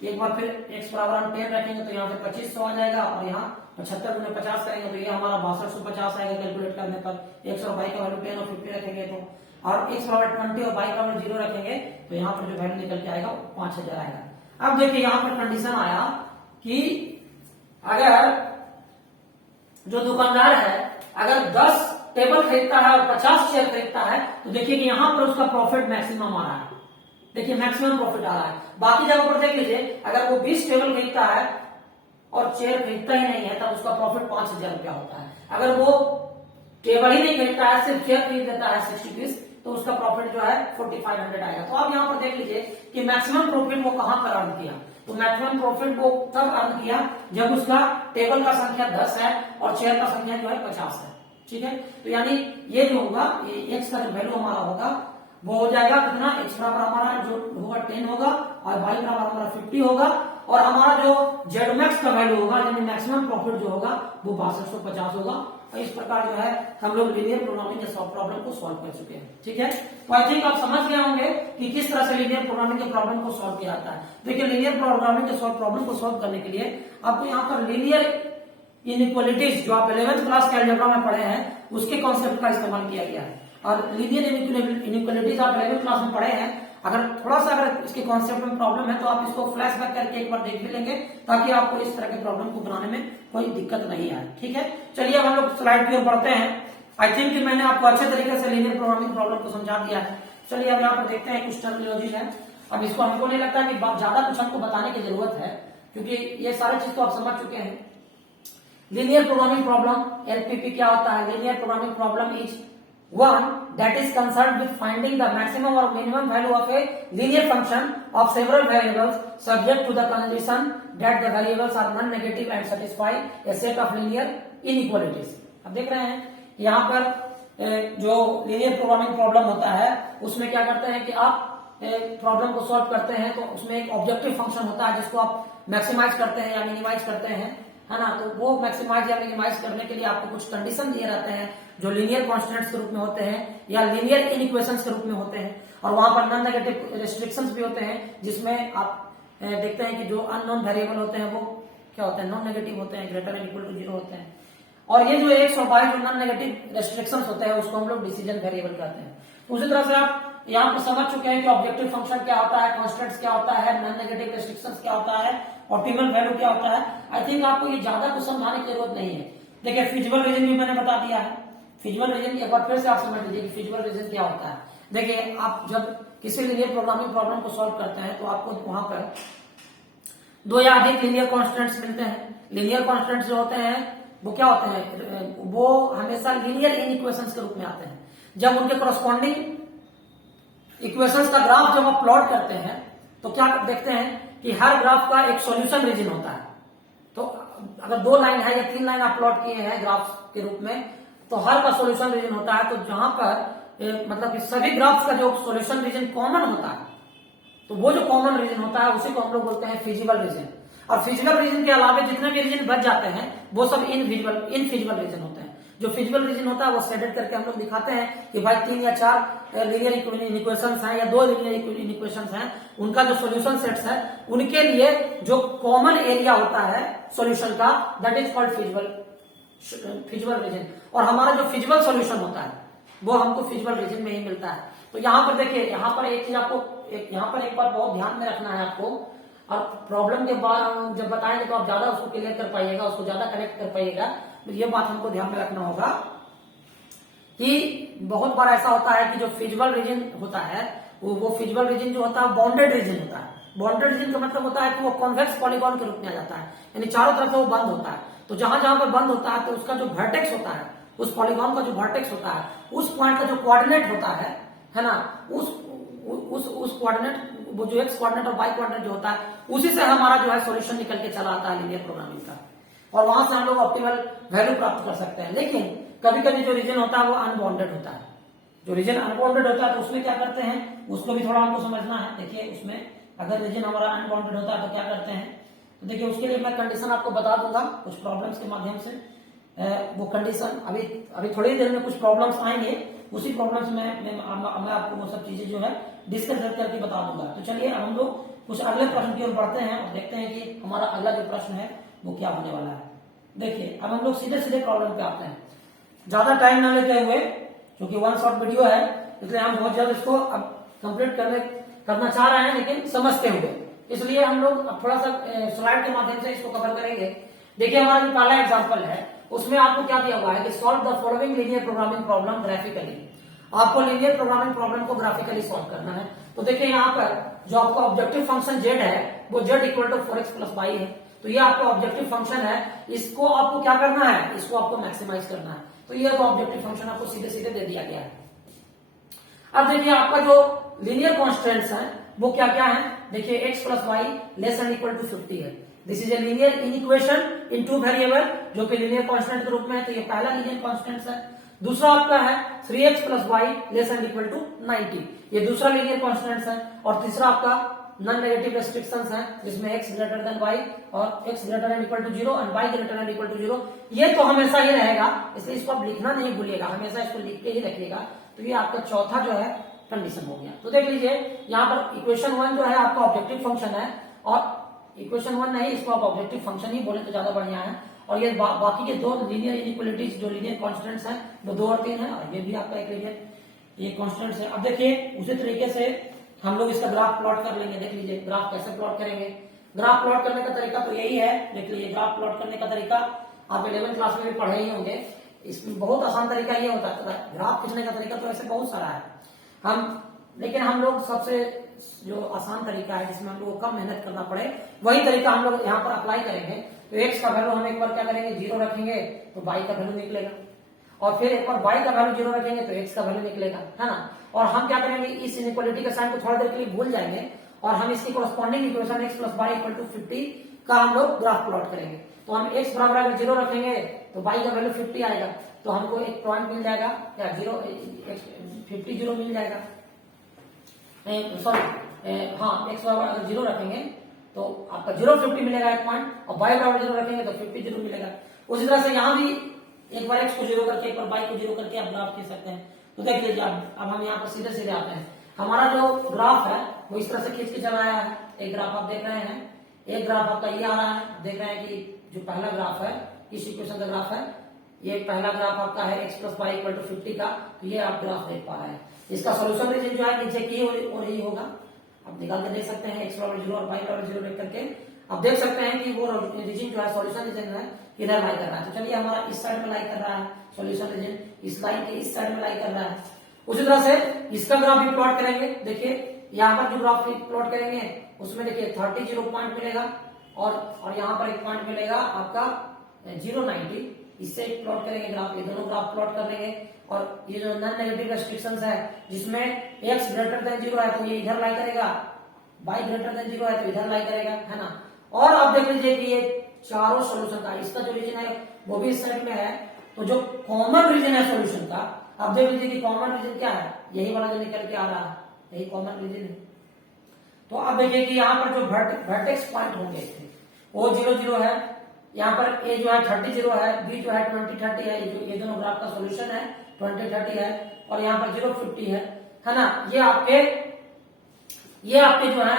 एक बार फिर x बराबर हम 10 रखेंगे तो यहाँ पे 2500 आ जाएगा, और यहाँ 75 गुने 50 करेंगे तो ये हमारा 6250 आएगा कैलकुलेट करने पर। x और y का वैल्यू 10 और 50 रखेंगे तो, और x बराबर 20 और y का वैल्यू 0 रखेंगे तो यहाँ पर जो वैल्यू निकल के आएगा 5000 आएगा। अब देखिए यहाँ पर कंडीशन आया कि अगर जो दुकानदार है अगर 10 टेबल खरीदता है और 50 चेयर खरीदता है तो देखिए कि यहाँ पर उसका प्रॉफिट मैक्सिमम आ रहा है। देखिए मैक्सिमम प्रॉफिट आ रहा है। बाकी जगह पर देख लीजिए, अगर वो 20 टेबल खरीदता है और चेयर खरीदता ही नहीं है तब उसका प्रॉफिट 5000 रुपया होता है। अगर वो टेबल ही नहीं खरीदता है, सिर्फ शेयर खरीद लेता है 60 पीस, तो उसका प्रॉफिट जो है 4500 आएगा। तो आप यहाँ पर देख लीजिए कि मैक्सिमम प्रॉफिट वो कहां पर अर्न किया। तो मैक्सिमम प्रॉफिट वो तब अर्न किया जब उसका टेबल का संख्या 10 है और शेयर का संख्या जो है 50 है। ठीक है, तो यानी ये जो होगा, ये एक्स का जो वैल्यू हमारा होगा वो हो जाएगा कितना, एक्स बराबर हमारा जो होगा 10 होगा और वाई बराबर हमारा 50 होगा, और हमारा जो जेड मैक्स का वैल्यू होगा यानी मैक्सिमम प्रॉफिट जो होगा वो 6250 होगा। और इस प्रकार जो है हम लोग लीनियर प्रोग्रामिंग के प्रॉब्लम को सॉल्व कर चुके हैं। ठीक है, तो आई थिंक आप समझ गए होंगे कि किस तरह से लीनियर प्रोग्रामिंग के प्रॉब्लम को सॉल्व किया जाता है। देखिए, लीनियर प्रोग्रामिंग के प्रॉब्लम को सॉल्व करने के लिए आपको यहाँ पर लीनियर इनइक्वालिटीज जो आप 11th क्लास के अलजेब्रा में पढ़े हैं उसके कॉन्सेप्ट का इस्तेमाल किया गया है। और लीनियर इनइक्वालिटीज आप 11th क्लास में पढ़े हैं, अगर थोड़ा सा अगर इसके कॉन्सेप्ट में प्रॉब्लम है तो आप इसको फ्लैशबैक करके एक बार देख भी लेंगे ताकि आपको इस तरह के प्रॉब्लम को बनाने में कोई दिक्कत नहीं आए। ठीक है, चलिए अब हम लोग स्लाइड की ओर बढ़ते हैं। आई थिंक कि मैंने आपको अच्छे तरीके से लीनियर प्रोग्रामिंग प्रॉब्लम को समझा दिया है। चलिए अब यहाँ पर देखते हैं कुछ टर्मिनोलॉजीज है। अब इसको हमको नहीं लगता कि ज्यादा कुछ हमको बताने की जरूरत है क्योंकि ये सारे चीज तो आप समझ चुके हैं। लीनियर प्रोग्रामिंग प्रॉब्लम एलपीपी क्या होता है? Linear programming problem is one that is concerned with finding the maximum or minimum value of a linear function of several variables subject to the condition that the variables are non-negative and satisfy a set of linear inequalities। अब देख रहे हैं यहाँ पर जो linear programming problem होता है उसमें क्या करते हैं कि आप प्रॉब्लम को सॉल्व करते हैं तो उसमें एक ऑब्जेक्टिव फंक्शन होता है जिसको आप मैक्सिमाइज करते हैं या मिनिमाइज करते हैं, है ना। तो वो मैक्सिमाइज या मिनिमाइज करने के लिए आपको कुछ कंडीशन दिए रहते हैं जो लीनियर कॉन्स्टेंट्स के रूप में होते हैं या लीनियर इनइक्वेशंस के रूप में होते हैं, और वहां पर नॉन नेगेटिव रेस्ट्रिक्शंस भी होते हैं जिसमें आप देखते हैं कि जो अननोन वेरिएबल होते हैं वो क्या होते हैं, नॉन नेगेटिव होते हैं, ग्रेटर देन इक्वल टू 0 होते हैं। और ये जो 122 जो नॉन नेगेटिव रेस्ट्रिक्शंस होते हैं उसको हम लोग डिसीजन वेरिएबल कहते हैं। उसी तरह से आप यहाँ पर समझ चुके हैं कि ऑब्जेक्टिव फंक्शन क्या होता है, कॉन्स्टेंट्स क्या होता है, नॉन नेगेटिव रेस्ट्रिक्शंस क्या होता है, ऑप्टिमल वैल्यू क्या होता है। आई थिंक आपको ये ज्यादा कुछ समझाने की जरूरत नहीं है। देखिए, फिजिबल रीजन भी मैंने बता दिया है। फिजिबल रीजन एक बार फिर से आप समझ लीजिए कि फिजिबल रीजन क्या होता है। देखिए, आप जब किसी लीनियर प्रोग्रामिंग प्रॉब्लम को सॉल्व करते हैं तो आपको वहां पर दो या अधिक लीनियर कॉन्स्टेंट्स मिलते हैं। लीनियर कॉन्स्टेंट्स जो होते हैं वो क्या होते हैं, वो हमेशा लीनियर इनइक्वेशंस के रूप में आते हैं। जब उनके कॉरस्पॉन्डिंग इक्वेशंस का ग्राफ जब आप प्लॉट करते हैं तो क्या देखते हैं कि हर ग्राफ का एक सॉल्यूशन रीजन होता है। तो अगर 2 लाइन है या 3 लाइन आप प्लॉट किए हैं ग्राफ के रूप में तो हर का सॉल्यूशन रीजन होता है। तो जहां पर मतलब सभी ग्राफ्स का जो सॉल्यूशन रीजन कॉमन होता है तो वो जो कॉमन रीजन होता है उसी को हम लोग बोलते हैं फिजिबल रीजन। और फिजिबल रीजन के अलावा जितने भी रीजन बच जाते हैं वो सब इनफिजिबल रीजन होते हैं। जो फिजिबल रीजन होता है वो शेडेड करके हम लोग दिखाते हैं कि भाई 3 या 4 लीनियर इक्वेशंस हैं या 2 लीनियर इक्वेशंस हैं, उनका जो सॉल्यूशन सेट्स है उनके लिए जो कॉमन एरिया होता है सॉल्यूशन का that is called feasible region. और हमारा जो फिजिबल सॉल्यूशन होता है वो हमको फिजिबल रीजन में ही मिलता है। तो यहाँ पर देखिए, यहाँ पर एक चीज आपको यहाँ पर एक बार बहुत ध्यान में रखना है आपको, और प्रॉब्लम के बाद जब बताएंगे तो आप ज्यादा उसको क्लियर कर पाइएगा, उसको ज्यादा कनेक्ट कर पाइएगा। तो ये बात हमको ध्यान में रखना होगा कि बहुत बार ऐसा होता है कि जो फिजिबल रीजन होता है वो फिजिबल रीजन जो होता है बाउंडेड रीजन होता है। बाउंडेड रीजन का मतलब होता है कि वो कॉन्वेक्स पॉलीगॉन के रूप में आ जाता है, यानी चारों तरफ से वो बंद होता है। तो जहां जहां पर बंद होता है तो उसका जो वर्टेक्स होता है, उस पॉलीगॉन का जो वर्टेक्स होता है, उस पॉइंट का जो कोऑर्डिनेट होता है ना, उस कोऑर्डिनेट वो जो एक्स कोऑर्डिनेट और वाई कोऑर्डिनेट जो होता है उसी से हमारा जो है सॉल्यूशन निकल के चला आता है लीनियर प्रोग्रामिंग का, और वहां से हम लोग ऑप्टिमल वैल्यू प्राप्त कर सकते हैं। लेकिन कभी कभी जो रीजन होता है वो अनबाउंडेड होता है। जो रीजन अनबाउंडेड होता है तो उसमें क्या करते हैं उसको भी थोड़ा हमको समझना है। देखिए, उसमें अगर रीजन हमारा अनबाउंडेड होता है तो क्या करते हैं, तो देखिए उसके लिए मैं कंडीशन आपको बता दूंगा कुछ प्रॉब्लम्स के माध्यम से। वो कंडीशन अभी थोड़ी देर में कुछ प्रॉब्लम्स आएंगे, उसी प्रॉब्लम्स में मैं आपको वो सब चीजें जो है डिस्कस करके बता दूंगा। तो चलिए अब हम लोग कुछ अगले प्रश्न की ओर बढ़ते हैं और देखते हैं कि हमारा अगला जो प्रश्न है वो क्या होने वाला है। देखिए, अब हम लोग सीधे सीधे प्रॉब्लम पे आते हैं, ज्यादा टाइम ना लेते हुए, क्योंकि 1 शॉर्ट वीडियो है इसलिए हम बहुत जल्द इसको अब कंप्लीट करना चाह रहे हैं लेकिन समझते हुए, इसलिए हम लोग अब थोड़ा सा स्लाइड के माध्यम से इसको कवर करेंगे। देखिए, हमारा जो पहला एग्जाम्पल है उसमें आपको क्या दिया हुआ है कि solve the following linear programming problem graphically. आपको लीनियर प्रोग्रामिंग प्रॉब्लम को ग्राफिकली सॉल्व करना है। तो देखिए, यहाँ पर जो आपका ऑब्जेक्टिव फंक्शन z है वो z equal to 4x + y है। तो ये आपका ऑब्जेक्टिव फंक्शन है, इसको आपको क्या करना है, इसको आपको मैक्सिमाइज करना है। तो ये तो ऑब्जेक्टिव फंक्शन आपको सीधे सीधे दे दिया गया है। अब देखिए आपका जो लीनियर कॉन्स्टेंट्स है वो क्या क्या है, देखिए x plus y less and equal to 50 है। This is a linear inequation in two variable जो कि लीनियर कांस्टेंट के रूप में है, तो ये पहला लीनियर कांस्टेंट है। दूसरा आपका है 3x plus y less and equal to 90, ये दूसरा लीनियर कांस्टेंट है। और तीसरा आपका नॉन नेगेटिव रेस्ट्रिक्शंस है जिसमें x ग्रेटर देन y और x greater than equal to 0 and y greater than equal to 0। ये तो हमेशा ही रहेगा, इसलिए इसको आप लिखना नहीं भूलिएगा, हमेशा इसको लिख के ही रखिएगा। तो ये आपका चौथा जो है कंडीशन हो गया। तो देख लीजिए यहाँ पर इक्वेशन 1 जो है आपका ऑब्जेक्टिव फंक्शन है, और इक्वेशन 1 नहीं, इसको आप ऑब्जेक्टिव फंक्शन ही बोले तो ज्यादा बढ़िया है। और ये बाकी के दो लीनियर इनइक्वालिटीज जो लीनियर कॉन्स्टेंट्स हैं वो 2 और 3 है, और ये भी आपका एक लीनियर ये कॉन्स्टेंट्स है। अब देखिए उसी तरीके से हम लोग इसका ग्राफ प्लॉट कर लेंगे। देख लीजिए ग्राफ कैसे प्लॉट करेंगे। ग्राफ प्लॉट करने का तरीका तो यही है, देख लीजिए ग्राफ प्लॉट करने का तरीका आप 11वीं क्लास में भी पढ़े ही होंगे। इसमें बहुत आसान तरीका ये होता है, ग्राफ खींचने का तरीका तो ऐसे बहुत सारा है, लेकिन हम लोग सबसे जो आसान तरीका है जिसमें हम लोग को कम मेहनत करना पड़े वही तरीका हम लोग यहाँ पर अप्लाई करेंगे। तो x का वैल्यू हम एक बार क्या करेंगे 0 रखेंगे तो y का वैल्यू निकलेगा, और फिर एक बार y का वैल्यू 0 रखेंगे तो x का वैल्यू निकलेगा, है ना। और हम क्या करेंगे इस इनइक्वालिटी के साइन को थोड़ा देर के लिए भूल जाएंगे और हम इसकी corresponding equation x plus y equal to 50 का हम लोग ग्राफ प्लॉट करेंगे। तो हम x बराबर अगर 0 रखेंगे तो y का वैल्यू 50 आएगा, तो हमको एक पॉइंट मिल जाएगा क्या 50 0 मिल जाएगा, सॉरी हाँ x बराबर अगर 0 रखेंगे तो आपका 0 50 मिलेगा एक पॉइंट, और y बराबर 0 रखेंगे तो 50 0 मिलेगा। उसी तरह से यहाँ भी एक बार x को 0 करके एक बार y को 0 करके आप ग्राफ खींच सकते हैं। तो देख लीजिए अब हम यहाँ पर सीधे सीधे आते हैं। हमारा जो ग्राफ है वो इस तरह से खींच के चला आया है। एक ग्राफ आप देख रहे हैं, एक ग्राफ आपका ये आ रहा है, देख रहे हैं कि जो पहला ग्राफ है इस इक्वेशन का ग्राफ है, ये पहला ग्राफ आपका है x plus y equal to 50 का, तो ये आप ग्राफ देख पा रहे हैं। इसका सोल्यूशन रीजन जो है नीचे की और ही होगा, आप निकाल के देख सकते हैं x बराबर 0 और y बराबर 0 देख करके आप देख सकते हैं कि वो रीजन जो है सोल्यूशन रीजन है किधर लाई कर रहा है। तो चलिए हमारा इस साइड में लाई कर रहा है सोल्यूशन रीजन, इस लाइन के इस साइड में लाई कर रहा है। उसी तरह से इसका ग्राफ भी प्लॉट करेंगे। देखिए यहाँ पर जो ग्राफ प्लॉट करेंगे उसमें देखिए 30 0 पॉइंट मिलेगा, और यहाँ पर एक पॉइंट मिलेगा आपका 0 90, इससे प्लॉट करेंगे ग्राफ, ये दोनों ग्राफ प्लॉट कर लेंगे। और ये जो नॉन नेगेटिव रेस्ट्रिक्शंस है जिसमें x ग्रेटर देन 0 है तो ये इधर लाई करेगा, y ग्रेटर देन 0 है तो इधर लाई करेगा, है ना। और आप देख लीजिए कि ये चारों सोल्यूशन का इसका जो रीजन है वो भी इस साइड में है, तो जो कॉमन रीजन है सोल्यूशन का आप देख लीजिए कि कॉमन रीजन क्या है, यही वाला जो निकल के आ रहा है, यही कॉमन रीजन है। तो आप देखिए कि यहाँ पर जो वर्टेक्स पॉइंट होंगे वो 0 0 है, यहाँ पर ए जो है 30 0 है, बी जो है 20 30 है, ये दोनों ग्राफ का सोल्यूशन है 20 30 है, और यहाँ पर 0 50 है ना। ये आपके जो है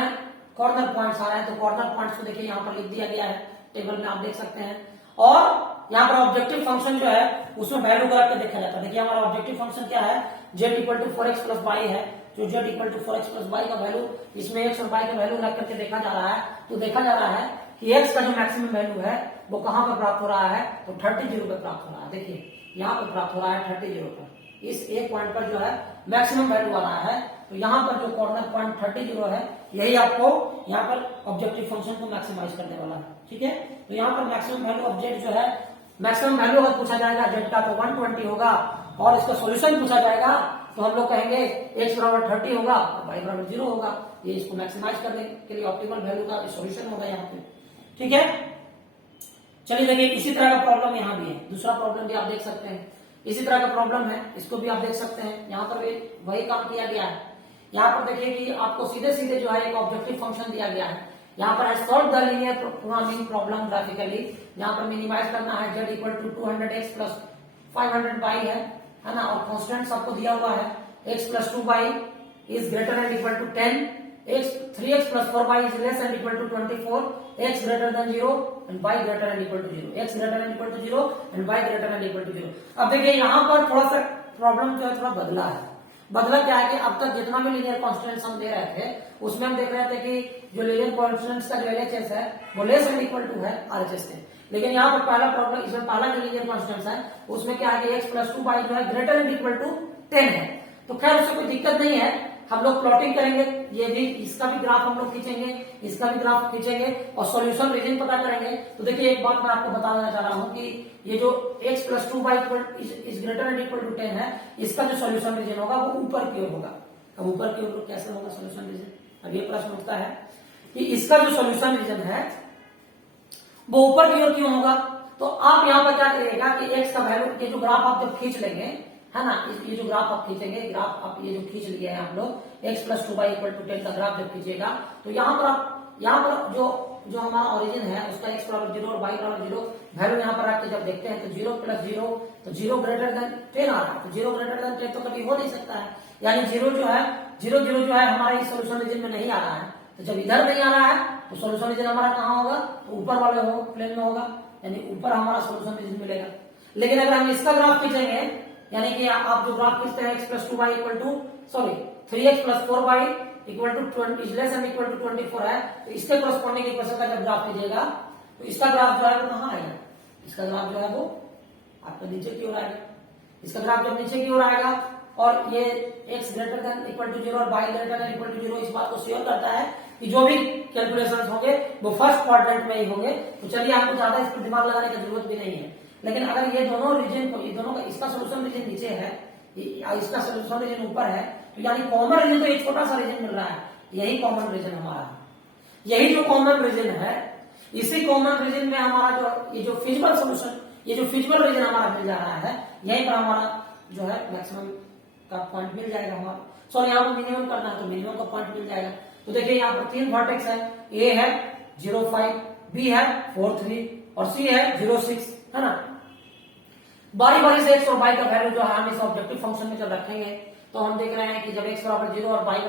कॉर्नर पॉइंट्स आ रहे हैं, तो कॉर्नर पॉइंट्स को देखिए यहाँ पर लिख दिया गया है टेबल में, आप देख सकते हैं। और यहाँ पर ऑब्जेक्टिव फंक्शन जो है उसमें वैल्यू करके देखा जाता है। देखिए हमारा ऑब्जेक्टिव फंक्शन क्या है, z equal to 4x plus y है, जो z equal to 4x plus y का वैल्यू इसमें x और y का वैल्यू रख करके देखा जा रहा है। तो देखा जा रहा है कि x का जो मैक्सिमम वैल्यू है वो कहाँ पर प्राप्त हो रहा है, तो 30 0 पे प्राप्त हो रहा है। देखिए यहाँ पर प्राप्त हो रहा है 30 0 पर, इस एक पॉइंट पर जो है मैक्सिमम वैल्यू आ रहा है। तो यहाँ पर जो कॉर्नर पॉइंट 30 0 है यही आपको यहाँ पर ऑब्जेक्टिव फंक्शन को मैक्सिमाइज करने वाला है, ठीक है। तो यहाँ पर मैक्सिमम वैल्यू ऑफ z जो है, मैक्सिमम वैल्यू अगर पूछा जाएगा z का तो 120 होगा, और इसका सोल्यूशन पूछा जाएगा तो हम लोग कहेंगे x बराबर 30 होगा और y बराबर 0 होगा। ये इसको मैक्सिमाइज करने के लिए ऑप्टिमल वैल्यू का सोल्यूशन होगा यहाँ पे, ठीक है। चलिए देखिए इसी तरह का प्रॉब्लम यहाँ भी है, दूसरा प्रॉब्लम भी आप देख सकते हैं, इसी तरह का प्रॉब्लम है, इसको भी आप देख सकते हैं। यहाँ पर भी वही काम किया गया है। यहाँ पर देखिए कि आपको सीधे सीधे जो है एक ऑब्जेक्टिव फंक्शन दिया गया है। यहाँ पर solve the linear programming problem graphically, यहाँ पर मिनिमाइज करना है z equal to 200x plus 500y है ना, और कॉन्स्टेंट आपको दिया हुआ है x प्लस 2y is greater and equal to 10, x 3x plus 4y is less and equal to 24, x greater than 0 and y greater and equal to 0, x greater and equal to 0 and y greater and equal to 0। अब देखिए यहाँ पर थोड़ा सा problem जो है थोड़ा बदला है। बदला क्या है कि अब तक जितना भी लीनियर कॉन्स्टेंट्स हम दे रहे थे उसमें हम देख रहे थे कि जो लीनियर कॉन्स्टेंट्स का जो LHS है वो लेस एंड इक्वल टू है RHS से, लेकिन यहाँ पर पहला प्रॉब्लम, इसमें पहला जो लीनियर कॉन्स्टेंट्स है उसमें क्या है कि x प्लस 2y जो है ग्रेटर एंड इक्वल टू 10 है। तो खैर उससे कोई दिक्कत नहीं है, हम लोग प्लॉटिंग करेंगे, ये भी इसका भी ग्राफ हम लोग खींचेंगे, इसका भी ग्राफ खींचेंगे और सॉल्यूशन रीजन पता करेंगे। तो देखिए एक बात मैं आपको बताना चाह रहा हूं कि ये जो x + 2 is greater and equal to 10 है, इसका जो सॉल्यूशन रीजन होगा वो ऊपर की ओर होगा। अब ऊपर की ओर कैसे होगा सॉल्यूशन रीजन? अब ये प्रश्न उठता है कि इसका जो सॉल्यूशन रीजन है वो ऊपर की ओर क्यों होगा? तो आप यहाँ पर क्या करिएगा कि x का वैल्यू, ये जो ग्राफ आप जब खींच लेंगे, है ना, ये जो ग्राफ आप खींचेंगे, ग्राफ आप ये जो खींच लिए हैं आप लोग, x + 2 इक्वल टू 10 का ग्राफ जब खींचेगा तो यहाँ पर आप, यहाँ पर जो हमारा ओरिजिन है उसका x = 0 और y = 0 वैल्यू यहाँ पर रख के जब देखते हैं तो 0 + 0 तो 0 ग्रेटर देन 10 आ रहा है। तो 0 ग्रेटर देन 10 तो कभी हो नहीं सकता है, यानी 0 जो है 0 0 जो है हमारा इस सोल्यूशन रीजन में नहीं आ रहा है। तो जब इधर नहीं आ रहा है तो सोल्यूशन रीजन हमारा कहाँ होगा? तो ऊपर वाले हो प्लेन में होगा, यानी ऊपर हमारा सोल्यूशन रीजन मिलेगा। लेकिन अगर हम इसका ग्राफ खींचेंगे, यानी कि आप जो ग्राफ खींचते हैं x + 2y equal to 3x + 4y equal to 20 is less and equal to 24 है, तो इसके कोरस्पॉन्डिंग इक्वेशन का जब ग्राफ कीजिएगा तो इसका ग्राफ जो है वो कहाँ आएगा? इसका ग्राफ जो है वो आपका नीचे की ओर आएगा। इसका ग्राफ जब नीचे की ओर आएगा और ये x greater than equal to 0 और y greater than equal to 0 इस बात को श्योर करता है कि जो भी कैलकुलेशंस होंगे वो फर्स्ट क्वाड्रेंट में ही होंगे। तो चलिए आपको ज्यादा इस पर दिमाग लगाने की जरूरत भी नहीं है। लेकिन अगर ये दोनों रीजन को, ये दोनों का, इसका सोल्यूशन रीजन नीचे है, इसका सोल्यूशन रीजन ऊपर है, तो यानी कॉमन रीजन तो एक छोटा सा रीजन मिल रहा है, यही कॉमन रीजन हमारा है। यही जो कॉमन रीजन है, इसी कॉमन रीजन में हमारा जो ये जो फिजिबल सोल्यूशन, ये जो फिजिबल रीजन हमारा मिल जा रहा है, यहीं पर हमारा जो है मैक्सिमम का पॉइंट मिल जाएगा हमारा। सॉरी, यहाँ पर मिनिमम करना है तो मिनिमम का पॉइंट मिल जाएगा। तो देखिए यहाँ पर 3 वर्टेक्स है, A है 0,5, B है 4,3 और C है 0,6, है ना। बारी बारी से x और y का वैल्यू जो है हम इस ऑब्जेक्टिव फंक्शन में जब रखेंगे तो हम देख रहे हैं कि जब x = 0 और y =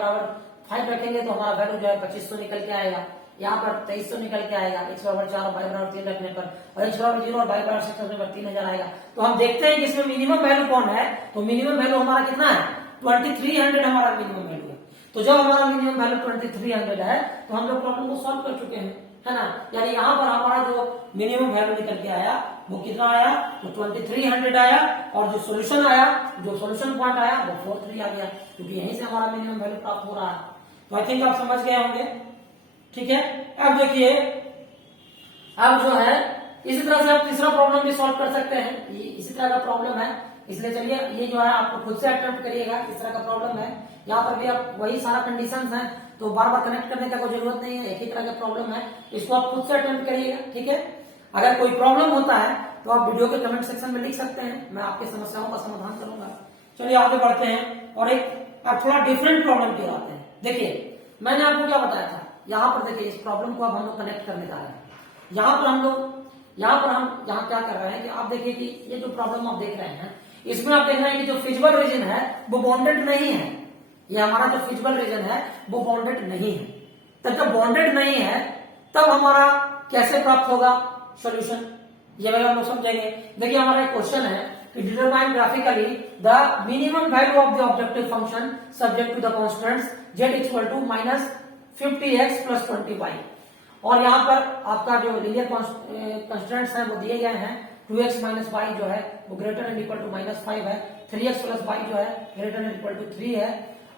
5 रखेंगे तो हमारा वैल्यू जो है 2500 निकल के आएगा। यहाँ पर 2300 निकल के आएगा x = 4 और y = 3 रखने पर, और x = 0 और y = 6 रखने पर 3000 आएगा। तो हम देखते हैं कि इसमें मिनिमम वैल्यू कौन है, तो मिनिमम वैल्यू हमारा कितना है? 2300 हमारा मिनिमम वैल्यू है। तो जब हमारा मिनिमम वैल्यू 2300 है तो हम लोग प्रॉब्लम को सॉल्व कर चुके हैं, है ना। यानी यहाँ पर हमारा जो मिनिमम वैल्यू निकल के आया वो कितना आया? तो 2300 आया, और जो सॉल्यूशन आया, जो सॉल्यूशन पॉइंट आया वो 43 आ गया, क्योंकि यहीं से हमारा मिनिमम वैल्यू प्राप्त हो रहा है। तो आई थिंक आप समझ गए होंगे, ठीक है। अब देखिए, अब जो है इसी तरह से आप तीसरा प्रॉब्लम भी सॉल्व कर सकते हैं, ये इसी तरह का प्रॉब्लम है, इसलिए चलिए ये जो है आपको खुद से अटेम्प्ट करिएगा। इस तरह का प्रॉब्लम है, यहाँ पर भी आप वही सारा कंडीशंस हैं, तो बार बार कनेक्ट करने का कोई जरूरत नहीं है, एक ही तरह का प्रॉब्लम है, इसको आप खुद से अटेम्प्ट करिएगा, ठीक है। अगर कोई प्रॉब्लम होता है तो आप वीडियो के कमेंट सेक्शन में लिख सकते हैं, मैं आपकी समस्याओं का समाधान करूंगा। चलिए आगे बढ़ते हैं और एक थोड़ा डिफरेंट प्रॉब्लम की आते हैं। देखिए मैंने आपको क्या बताया था, यहाँ पर देखिए इस प्रॉब्लम को अब हम लोग कनेक्ट करने जा रहे हैं। यहाँ पर हम यहाँ क्या कर रहे हैं कि आप देखिए कि ये जो प्रॉब्लम आप देख रहे हैं, इसमें आप देख रहे हैं कि जो फिजिबल रीजन है वो बॉन्डेड नहीं है। ये हमारा जो फिजिबल रीजन है वो बॉन्डेड नहीं है। तब जब बॉन्डेड नहीं है तब हमारा कैसे प्राप्त होगा सॉल्यूशन, ये भाई हम लोग समझेंगे। देखिए हमारा एक क्वेश्चन है कि determine graphically the minimum value of the objective function subject to the constants z = -50x + 20y। और यहाँ पर आपका जो लीनियर कांस्टेंट्स हैं वो दिए गए हैं। 2x - y जो है वो ग्रेटर एंड इक्वल टू -5 है, 3x + y जो है ग्रेटर एंड इक्वल टू 3 है,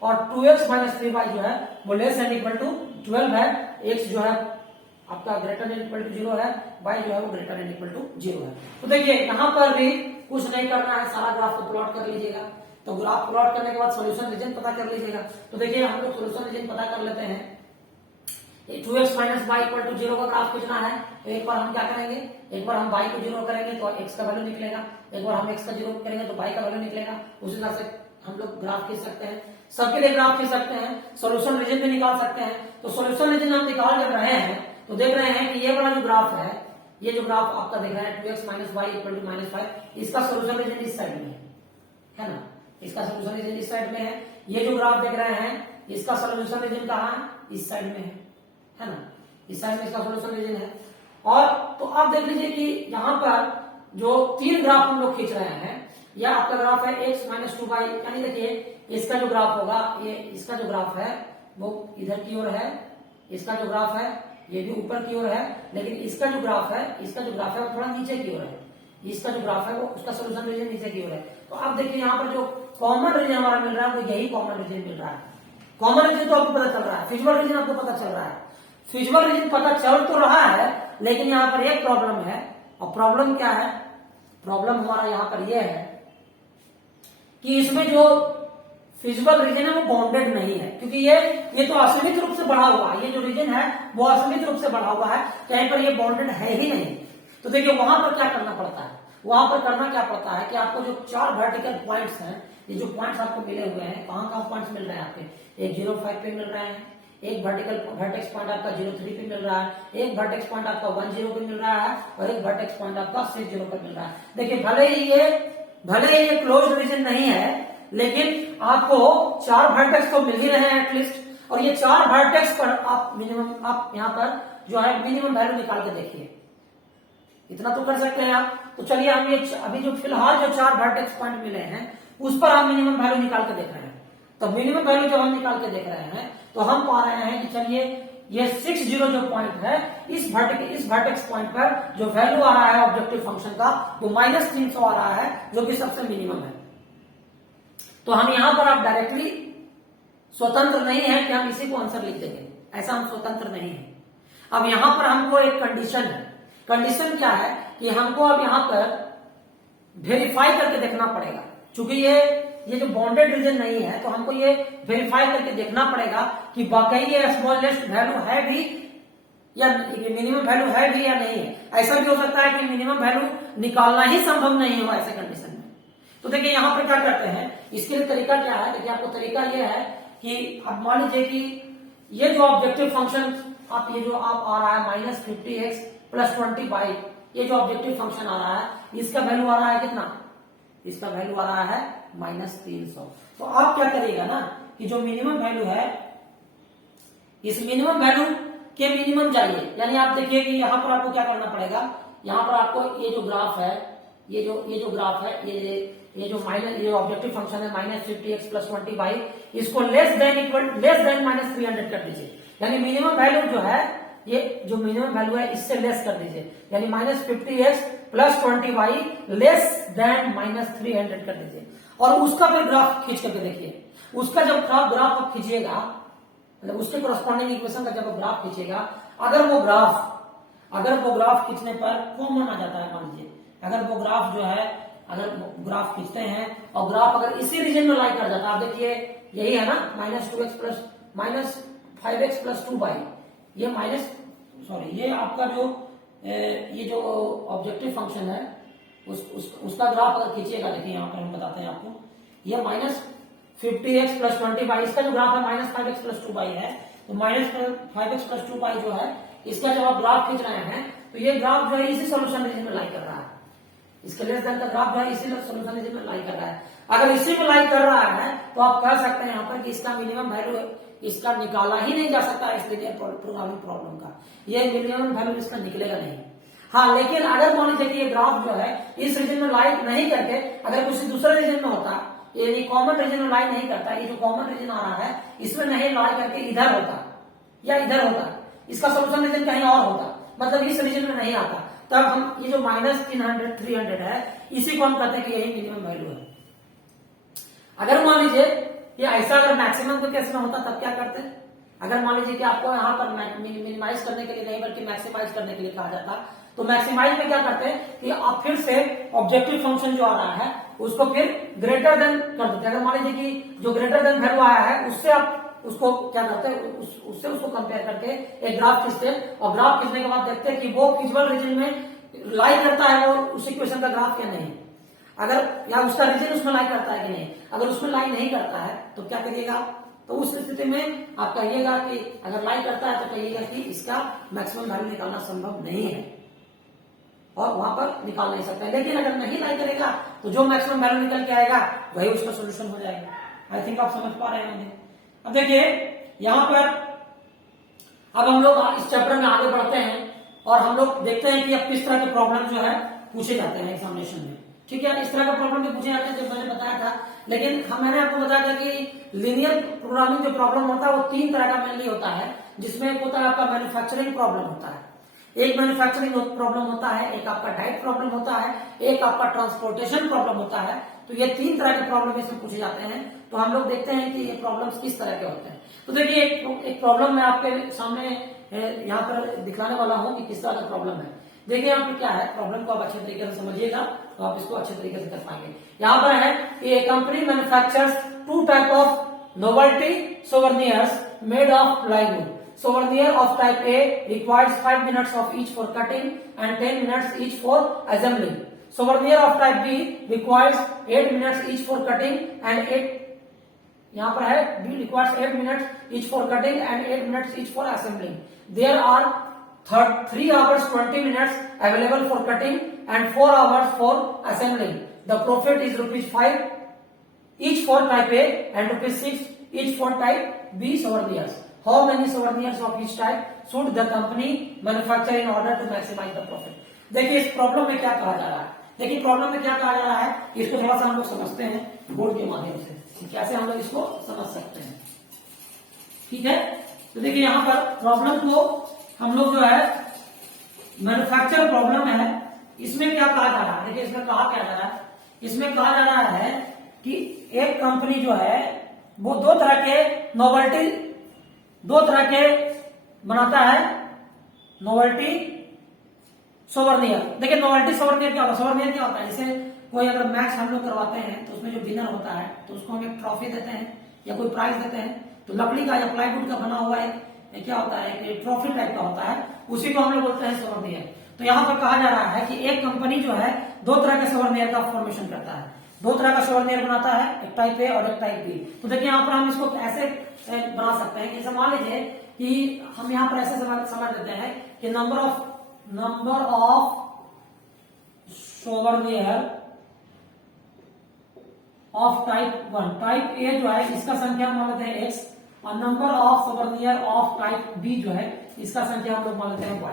और 2x - 3y जो है वो लेस एंड इक्वल टू 12 है। x जो है आपका ग्रेटर एंड इक्वल टू 0 है, y जो है वो ग्रेटर एंड इक्वल टू 0 है। तो देखिए यहाँ पर भी कुछ नहीं करना है, सारा ग्राफ को प्लॉट कर लीजिएगा। तो ग्राफ प्लॉट करने के बाद सॉल्यूशन रीजन पता कर लीजिएगा। तो देखिए हम लोग सॉल्यूशन रीजन पता कर लेते हैं। 2x - y = 0 का ग्राफ खींचना है, तो एक बार हम क्या करेंगे, एक बार हम y को 0 करेंगे तो x का वैल्यू निकलेगा, एक बार हम x का 0 करेंगे तो y का वैल्यू निकलेगा। उसी तरह से हम लोग ग्राफ खींच सकते हैं, सबके लिए ग्राफ खींच सकते हैं, सॉल्यूशन रीजन भी निकाल सकते हैं। तो सॉल्यूशन रीजन हम निकाल जब रहे हैं तो देख रहे हैं कि ये वाला जो ग्राफ है, ये जो ग्राफ आपका देख रहे हैं 2x - y = -5, इसका सॉल्यूशन रीजन इस साइड में है ना, इसका सॉल्यूशन रीजन इस साइड में है। ये जो ग्राफ देख रहे हैं इसका सॉल्यूशन रीजन कहाँ है? इस साइड में है ना, इस साइड में इसका सॉल्यूशन रीजन है। और तो आप देख लीजिए कि यहाँ पर जो 3 ग्राफ हम लोग खींच रहे हैं, यह आपका ग्राफ है x - 2y, यानी देखिए इसका जो ग्राफ होगा, ये इसका जो ग्राफ है वो इधर की ओर है, इसका जो ग्राफ है ये भी ऊपर की ओर है, लेकिन इसका जो ग्राफ है वो थोड़ा नीचे की ओर है। इसका जो ग्राफ है वो उसका सॉल्यूशन रीजन नीचे की ओर है। तो आप देखिए यहाँ पर जो कॉमन रीजन हमारा मिल रहा है वो यही कॉमन रीजन मिल रहा है। कॉमन रीजन तो आपको पता चल रहा है, फिजिबल रीजन आपको पता चल रहा है। फिजिबल रीजन पता चल तो रहा है, लेकिन यहाँ पर एक प्रॉब्लम है। और प्रॉब्लम क्या है? प्रॉब्लम हमारा यहाँ पर यह है कि इसमें जो फिजिबल रीजन है वो बाउंडेड नहीं है, क्योंकि ये तो असीमित रूप से बढ़ा हुआ है। ये जो रीजन है वो असीमित रूप से बढ़ा हुआ है, कहीं पर ये बाउंडेड है ही नहीं। तो देखिए वहां पर क्या करना पड़ता है, वहां पर करना क्या पड़ता है कि आपको जो 4 वर्टिकल पॉइंट्स हैं, ये जो पॉइंट्स आपको मिले हुए हैं, कहाँ पॉइंट्स मिल रहे हैं आपके? एक 0.5 पे मिल रहे हैं, एक वर्टेक्स पॉइंट आपका 0.3 पे मिल रहा है, एक वर्टेक्स पॉइंट आपका 1.0 पे मिल रहा है, और एक वर्टेक्स पॉइंट आपका 6.0 पे मिल रहा है। देखिए भले ही ये क्लोज रीजन नहीं है, लेकिन आपको 4 वर्टेक्स तो मिल ही रहे हैं एटलीस्ट, और ये 4 वर्टेक्स पर आप यहाँ पर जो है मिनिमम वैल्यू निकाल के देखिए। इतना तो कर सकते हैं आप। तो चलिए हम ये अभी जो फिलहाल जो 4 वर्टेक्स पॉइंट मिले हैं उस पर आप मिनिमम वैल्यू निकाल के देख रहे हैं। तो मिनिमम वैल्यू जब हम निकाल के देख रहे हैं तो हम पा रहे हैं कि चलिए ये 60 जो पॉइंट है, इस वर्टेक्स पॉइंट पर जो वैल्यू आ रहा है ऑब्जेक्टिव फंक्शन का वो -300 आ रहा है, जो कि सबसे मिनिमम है। तो हम यहां पर आप डायरेक्टली स्वतंत्र नहीं है कि हम इसी को आंसर लिख देंगे, ऐसा हम स्वतंत्र नहीं है। अब यहां पर हमको एक कंडीशन है। कंडीशन क्या है कि हमको अब यहां पर वेरीफाई करके देखना पड़ेगा, क्योंकि ये जो बाउंडेड रीजन नहीं है, तो हमको ये वेरीफाई करके देखना पड़ेगा कि वाकई ये स्मॉलेस्ट वैल्यू है भी या मिनिमम वैल्यू है भी या नहीं है। ऐसा भी हो सकता है कि मिनिमम वैल्यू निकालना ही संभव नहीं हो ऐसे कंडीशन में। तो देखिए यहां पर क्या करते हैं, इसके लिए तरीका क्या है? देखिए आपको तरीका यह है कि अब मान लीजिए कि ये जो ऑब्जेक्टिव फंक्शन ये जो आप आ रहा है -50x + 20y, ये जो ऑब्जेक्टिव फंक्शन आ रहा है, इसका वैल्यू आ रहा है कितना? इसका वैल्यू आ रहा है -300। तो आप क्या करिएगा ना कि जो मिनिमम वैल्यू है, इस मिनिमम वैल्यू के मिनिमम जाइए। यानी आप देखिए कि यहां पर आपको क्या करना पड़ेगा, यहां पर आपको ये जो ग्राफ है, ये जो ग्राफ है, ये जो ऑब्जेक्टिव फंक्शन है -50x + 20y, इसको लेस देन -300 कर दीजिए। यानी मिनिमम वैल्यू जो है, ये जो मिनिमम वैल्यू है इससे लेस कर दीजिए, यानी -50x + 20y लेस देन -300 कर दीजिए। और उसका फिर ग्राफ खींच करके देखिए। उसका जब ग्राफ आप खींचिएगा, मतलब उसके कोरस्पॉन्डिंग इक्वेशन का जब ग्राफ खींचेगा, अगर वो ग्राफ खींचने पर कॉमन आ जाता है, मान लीजिए अगर वो ग्राफ जो है, अगर ग्राफ खींचते हैं और ग्राफ अगर इसी रीजन में लाई कर जाता है, आप देखिए यही है ना -5x + 2y, ये आपका ये जो ऑब्जेक्टिव फंक्शन है उसका ग्राफ अगर खींचिएगा, देखिए यहाँ पर हम बताते हैं आपको, ये -50x + 20y, इसका जो ग्राफ है -5x + 2y है। तो -5x + 2y जो है, इसका जब आप ग्राफ खींच रहे हैं तो ये ग्राफ जो है इसी सोल्यूशन रीजन में लाई कर रहा है। इसके लेस देन का ग्राफ जो है इसी सोल्यूशन रीजन में लाई कर रहा है। अगर इसी में लाई कर रहा है तो आप कह सकते हैं यहाँ पर कि इसका मिनिमम वैल्यू इसका निकाला ही नहीं जा सकता इस लीनियर प्रोग्रामिंग प्रॉब्लम का, ये मिनिमम वैल्यू इसका निकलेगा नहीं। हाँ, लेकिन अगर मान लीजिए कि ये ग्राफ जो है इस रीजन में लाई नहीं करके अगर किसी दूसरे रीजन में होता, यानी कॉमन रीजन में लाई नहीं करता, ये जो कॉमन रीजन आ रहा है इसमें नहीं लाई करके इधर होता या इधर होता, इसका सोल्यूशन रीजन कहीं और होता, मतलब इस रीजन में नहीं आता, तब हम ये जो -300 है इसी को हम कहते हैं कि यही मिनिमम वैल्यू है। अगर मान लीजिए ये ऐसा अगर मैक्सिमम के केस में होता तब क्या करते? अगर मान लीजिए कि आपको यहाँ पर मिनिमाइज करने के लिए नहीं बल्कि मैक्सिमाइज करने के लिए कहा जाता, तो मैक्सिमाइज में क्या करते हैं कि आप फिर से ऑब्जेक्टिव फंक्शन जो आ रहा है उसको फिर ग्रेटर देन कर देते हैं। अगर मान लीजिए कि जो ग्रेटर देन वैल्यू आया है उससे आप उसको क्या करते हैं, उससे उसको कंपेयर करके एक ग्राफ खींचते हैं, और ग्राफ खींचने के बाद देखते हैं कि वो फिजिबल रीजन में लाई करता है वो उस इक्वेशन का ग्राफ या नहीं, अगर या उसका रीजन उसमें लाई करता है कि नहीं। अगर उसमें लाई नहीं करता है तो क्या करिएगा, तो उस स्थिति में आप कहिएगा कि अगर लाई करता है तो कहिएगा कि इसका मैक्सिमम वैल्यू निकालना संभव नहीं है और वहां पर निकाल नहीं सकता। लेकिन अगर नहीं लाई करेगा तो जो मैक्सिमम वैल्यू निकल के आएगा वही उसका सोल्यूशन हो जाएगा। आई थिंक आप समझ पा रहे होंगे। अब देखिए यहां पर अब हम लोग इस चैप्टर में आगे बढ़ते हैं और हम लोग देखते हैं कि अब किस तरह के प्रॉब्लम जो है पूछे जाते हैं एग्जामिनेशन में। ठीक है, इस तरह का प्रॉब्लम भी पूछे जाते हैं जो मैंने बताया था, लेकिन मैंने आपको बताया था कि लीनियर प्रोग्रामिंग जो प्रॉब्लम होता है वो 3 तरह का मेनली होता है, जिसमें एक होता है आपका मैन्युफैक्चरिंग प्रॉब्लम होता है, एक मैन्युफैक्चरिंग प्रॉब्लम होता है, एक आपका डाइट प्रॉब्लम होता है, एक आपका ट्रांसपोर्टेशन प्रॉब्लम होता है, तो ये 3 तरह के प्रॉब्लम इसमें पूछे जाते हैं। तो हम लोग देखते हैं कि ये प्रॉब्लम्स किस तरह के होते हैं। तो देखिए एक प्रॉब्लम मैं आपके सामने यहाँ पर दिखलाने वाला हूँ कि किस तरह का प्रॉब्लम है। देखिए यहाँ पे क्या है, प्रॉब्लम को आप अच्छे तरीके से समझिएगा तो आप इसको अच्छे तरीके से कर पाएंगे। यहाँ पर है कि a company manufactures 2 type of novelty souvenirs made of plywood. Souvenir of type A requires 5 minutes of each for cutting and 10 minutes each for assembling. Souvenir of type B requires 8 minutes each for cutting and 8 यहाँ पर है B requires 8 minutes each for cutting and 8 minutes each for assembling. There are 3 hours 20 minutes available for cutting and 4 hours for assembling. The profit is ₹5 each for type A and ₹6 each for type B souvenirs. How many souvenirs of each type should the company manufacture in order to maximize the profit? देखिए इस problem में क्या कहा जा रहा है। देखिए problem में क्या कहा जा रहा है, इसको थोड़ा सा हम लोग समझते हैं बोर्ड के माध्यम से, कैसे हम लोग इसको समझ सकते हैं। ठीक है, तो देखिए यहाँ पर प्रॉब्लम को हम लोग जो है मैन्युफैक्चर प्रॉब्लम है, इसमें क्या कहा जा रहा है। देखिए इसमें कहा क्या जा रहा है, इसमें कहा जा रहा है कि एक कंपनी जो है वो 2 तरह के नोवेल्टी 2 तरह के बनाता है नोवेल्टी सोवर्नियर। देखिए नोवेल्टी सोवर्नियर क्या होता है, सोवर्नियर क्या होता है, जैसे कोई अगर मैच हम लोग करवाते हैं तो उसमें जो विनर होता है तो उसको हम एक ट्रॉफी देते हैं या कोई प्राइज देते हैं। तो लकड़ी का या प्लाईवुड का बना हुआ एक क्या होता है, एक ट्रॉफी टाइप का होता है, उसी को हम लोग बोलते हैं सोवर्नियर। तो यहाँ पर कहा जा रहा है कि एक कंपनी जो है 2 तरह के सोवर्नियर का फॉर्मेशन करता है, 2 तरह का सोवर्नियर बनाता है, एक टाइप ए और एक टाइप बी। तो देखिए यहाँ पर हम इसको ऐसे बना सकते हैं कि मान लीजिए कि हम यहाँ पर ऐसे समझ लेते हैं कि number of souvenir of type 1, type A जो है इसका संख्या मान लेते हैं x, और number of souvenir of type B जो है इसका संख्या हम लोग मान लेते हैं y,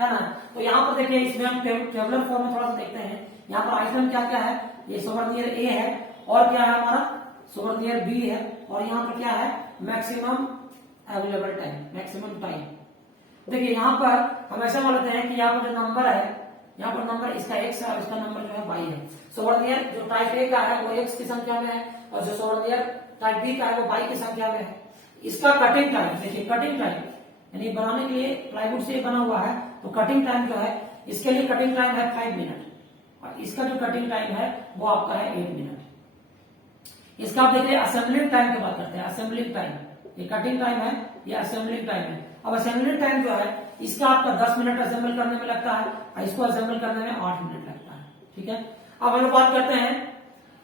है ना। तो यहाँ पर देखिए इसमें हम टेबुलर फॉर्म में थोड़ा सा देखते हैं। यहाँ पर आइटम क्या क्या है, ये सोवर्नियर ए है और क्या है हमारा सोवर्नियर बी है, और यहाँ पर क्या है maximum available time, maximum time. देखिए यहाँ पर हम ऐसा मान लेते हैं कि यहाँ पर जो नंबर है, यहाँ पर नंबर इसका x है और इसका नंबर जो है y है। सोवर्नियर जो टाइप ए का है वो x की संख्या में है और जो सोवर्नियर टाइप बी का है वो y की संख्या में है। इसका कटिंग टाइम, देखिए कटिंग टाइम यानी बनाने के लिए प्लाईवुड से बना हुआ है तो कटिंग टाइम जो है इसके लिए कटिंग टाइम है 5 मिनट और इसका जो कटिंग टाइम है वो आपका है 8 मिनट। इसका आप देखिए असेंबलिंग टाइम की बात करते हैं, असेंबलिंग टाइम, ये कटिंग टाइम है, ये असेंबलिंग टाइम है। अब असेंबलिंग टाइम जो है इसका आपका 10 मिनट असेंबल करने में लगता है और इसको असेंबल करने में 8 मिनट लगता है। ठीक है, अब हम लोग बात करते हैं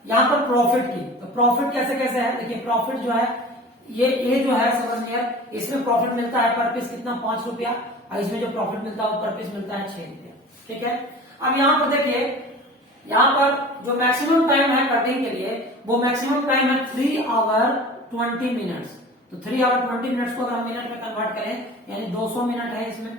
यहाँ पर प्रॉफिट की। तो प्रॉफिट कैसे कैसे है, देखिए प्रॉफिट जो है ये जो है सोवर्नियर, इसमें प्रॉफिट मिलता है पर पीस कितना 5 रुपया, और इसमें जो प्रॉफिट मिलता है वो पर पीस मिलता है 6 रुपया। ठीक है, अब यहाँ पर देखिए यहाँ पर जो मैक्सिमम टाइम है कटिंग के लिए वो मैक्सिमम टाइम है 3 आवर 20 मिनट्स। तो 3 आवर 20 मिनट्स को अगर हम मिनट में कन्वर्ट करें यानी 200 मिनट है इसमें,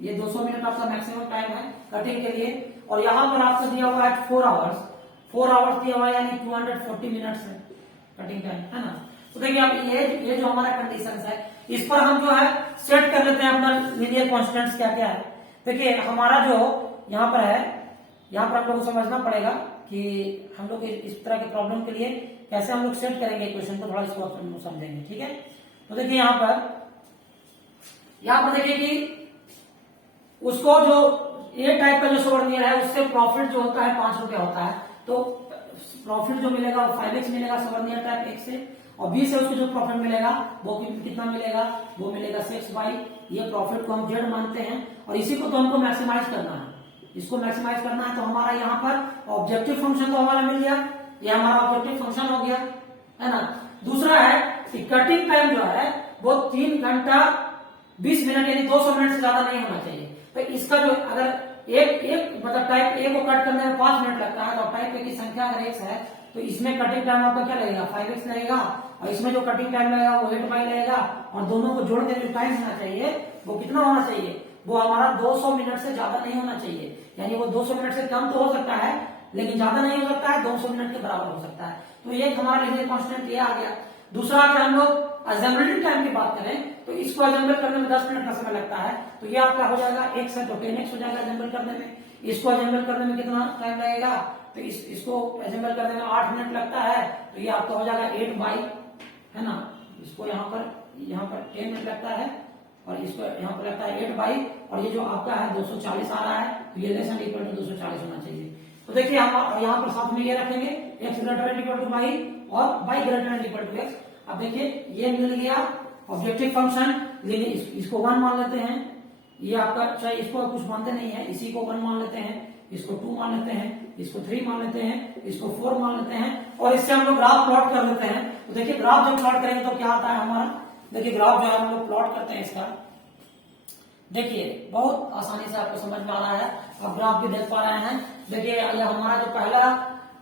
ये 200 मिनट आपका मैक्सिमम टाइम है कटिंग के लिए। और यहाँ पर आपको दिया हुआ है 4 आवर्स दिया हुआ है यानी 240 मिनट्स है कटिंग टाइम, है ना। तो देखिए अब ये जो हमारा कंडीशन है इस पर हम जो है सेट कर लेते हैं अपना लीनियर कॉन्स्टेंट्स क्या क्या है। देखिए हमारा जो यहाँ पर है, यहाँ पर हम लोग को समझना पड़ेगा कि हम लोग इस तरह के प्रॉब्लम के लिए कैसे हम लोग सेट करेंगे इक्वेशन को, थोड़ा इसको हम समझेंगे। ठीक है, तो देखिए यहाँ पर देखिए कि उसको जो ए टाइप का जो सोवर्नियर है उससे प्रॉफिट जो होता है 5 रुपया होता है, तो प्रॉफिट जो मिलेगा वो 5x मिलेगा सोवर्नियर टाइप x से, और बी से उसको जो प्रॉफिट मिलेगा वो कितना मिलेगा, वो मिलेगा 6y। ये प्रॉफिट को हम जेड मानते हैं और इसी को तो हमको मैक्सिमाइज करना है, इसको मैक्सिमाइज करना है। तो हमारा यहाँ पर ऑब्जेक्टिव फंक्शन तो हमारा मिल गया, ये हमारा ऑब्जेक्टिव फंक्शन हो गया, है ना। दूसरा है कि कटिंग टाइम जो है वो 3 घंटा 20 मिनट यानी 200 मिनट से ज्यादा नहीं होना चाहिए। तो इसका जो अगर एक मतलब टाइप ए को कट करने में 5 मिनट लगता है तो टाइप ए की संख्या अगर x है तो इसमें कटिंग टाइम आपका क्या लगेगा 5x लगेगा, और इसमें जो कटिंग टाइम लगेगा वो 8y लगेगा, और दोनों को जोड़ के जो टाइम होना चाहिए वो कितना होना चाहिए, वो हमारा 200 मिनट से ज्यादा नहीं होना चाहिए। यानी वो 200 मिनट से कम तो हो सकता है लेकिन ज्यादा नहीं हो सकता है, 200 मिनट के बराबर हो सकता है। तो ये हमारा लीनियर कांस्टेंट ये आ गया। दूसरा अगर हम लोग असेंबलिंग टाइम की बात करें तो इसको असेंबल करने में 10 मिनट का समय लगता है, तो ये आपका हो जाएगा x है तो 10x हो जाएगा असेंबल करने में। इसको असेंबल करने में कितना टाइम लगेगा, तो इसको असेंबल करने में 8 मिनट लगता है, तो ये आपका हो जाएगा 8 बाई, है ना, इसको यहाँ पर 10 मिनट लगता है, और इसको यहाँ पर लगता है 8 बाई, और ये जो आपका है 240 आ रहा है, तो ये लेस एंड इक्वल टू 240 होना चाहिए। तो देखिए हम यहाँ पर साथ में ये रखेंगे x greater and equal to y और y greater and equal to x। अब देखिए ये मिल गया ऑब्जेक्टिव फंक्शन, इसको 1 मान लेते हैं, ये आपका चाहे इसको कुछ मानते नहीं है, इसी को 1 मान लेते हैं, इसको 2 मान लेते हैं, इसको 3 मान लेते हैं, इसको 4 मान लेते हैं, और इससे हम लोग ग्राफ प्लॉट कर लेते हैं। तो देखिए ग्राफ जब प्लॉट करेंगे तो क्या आता है हमारा, देखिए ग्राफ जो है हम लोग प्लॉट करते हैं इसका, देखिए बहुत आसानी से आपको समझ में आ रहा है, आप ग्राफ भी देख पा रहे हैं। देखिए ये हमारा जो पहला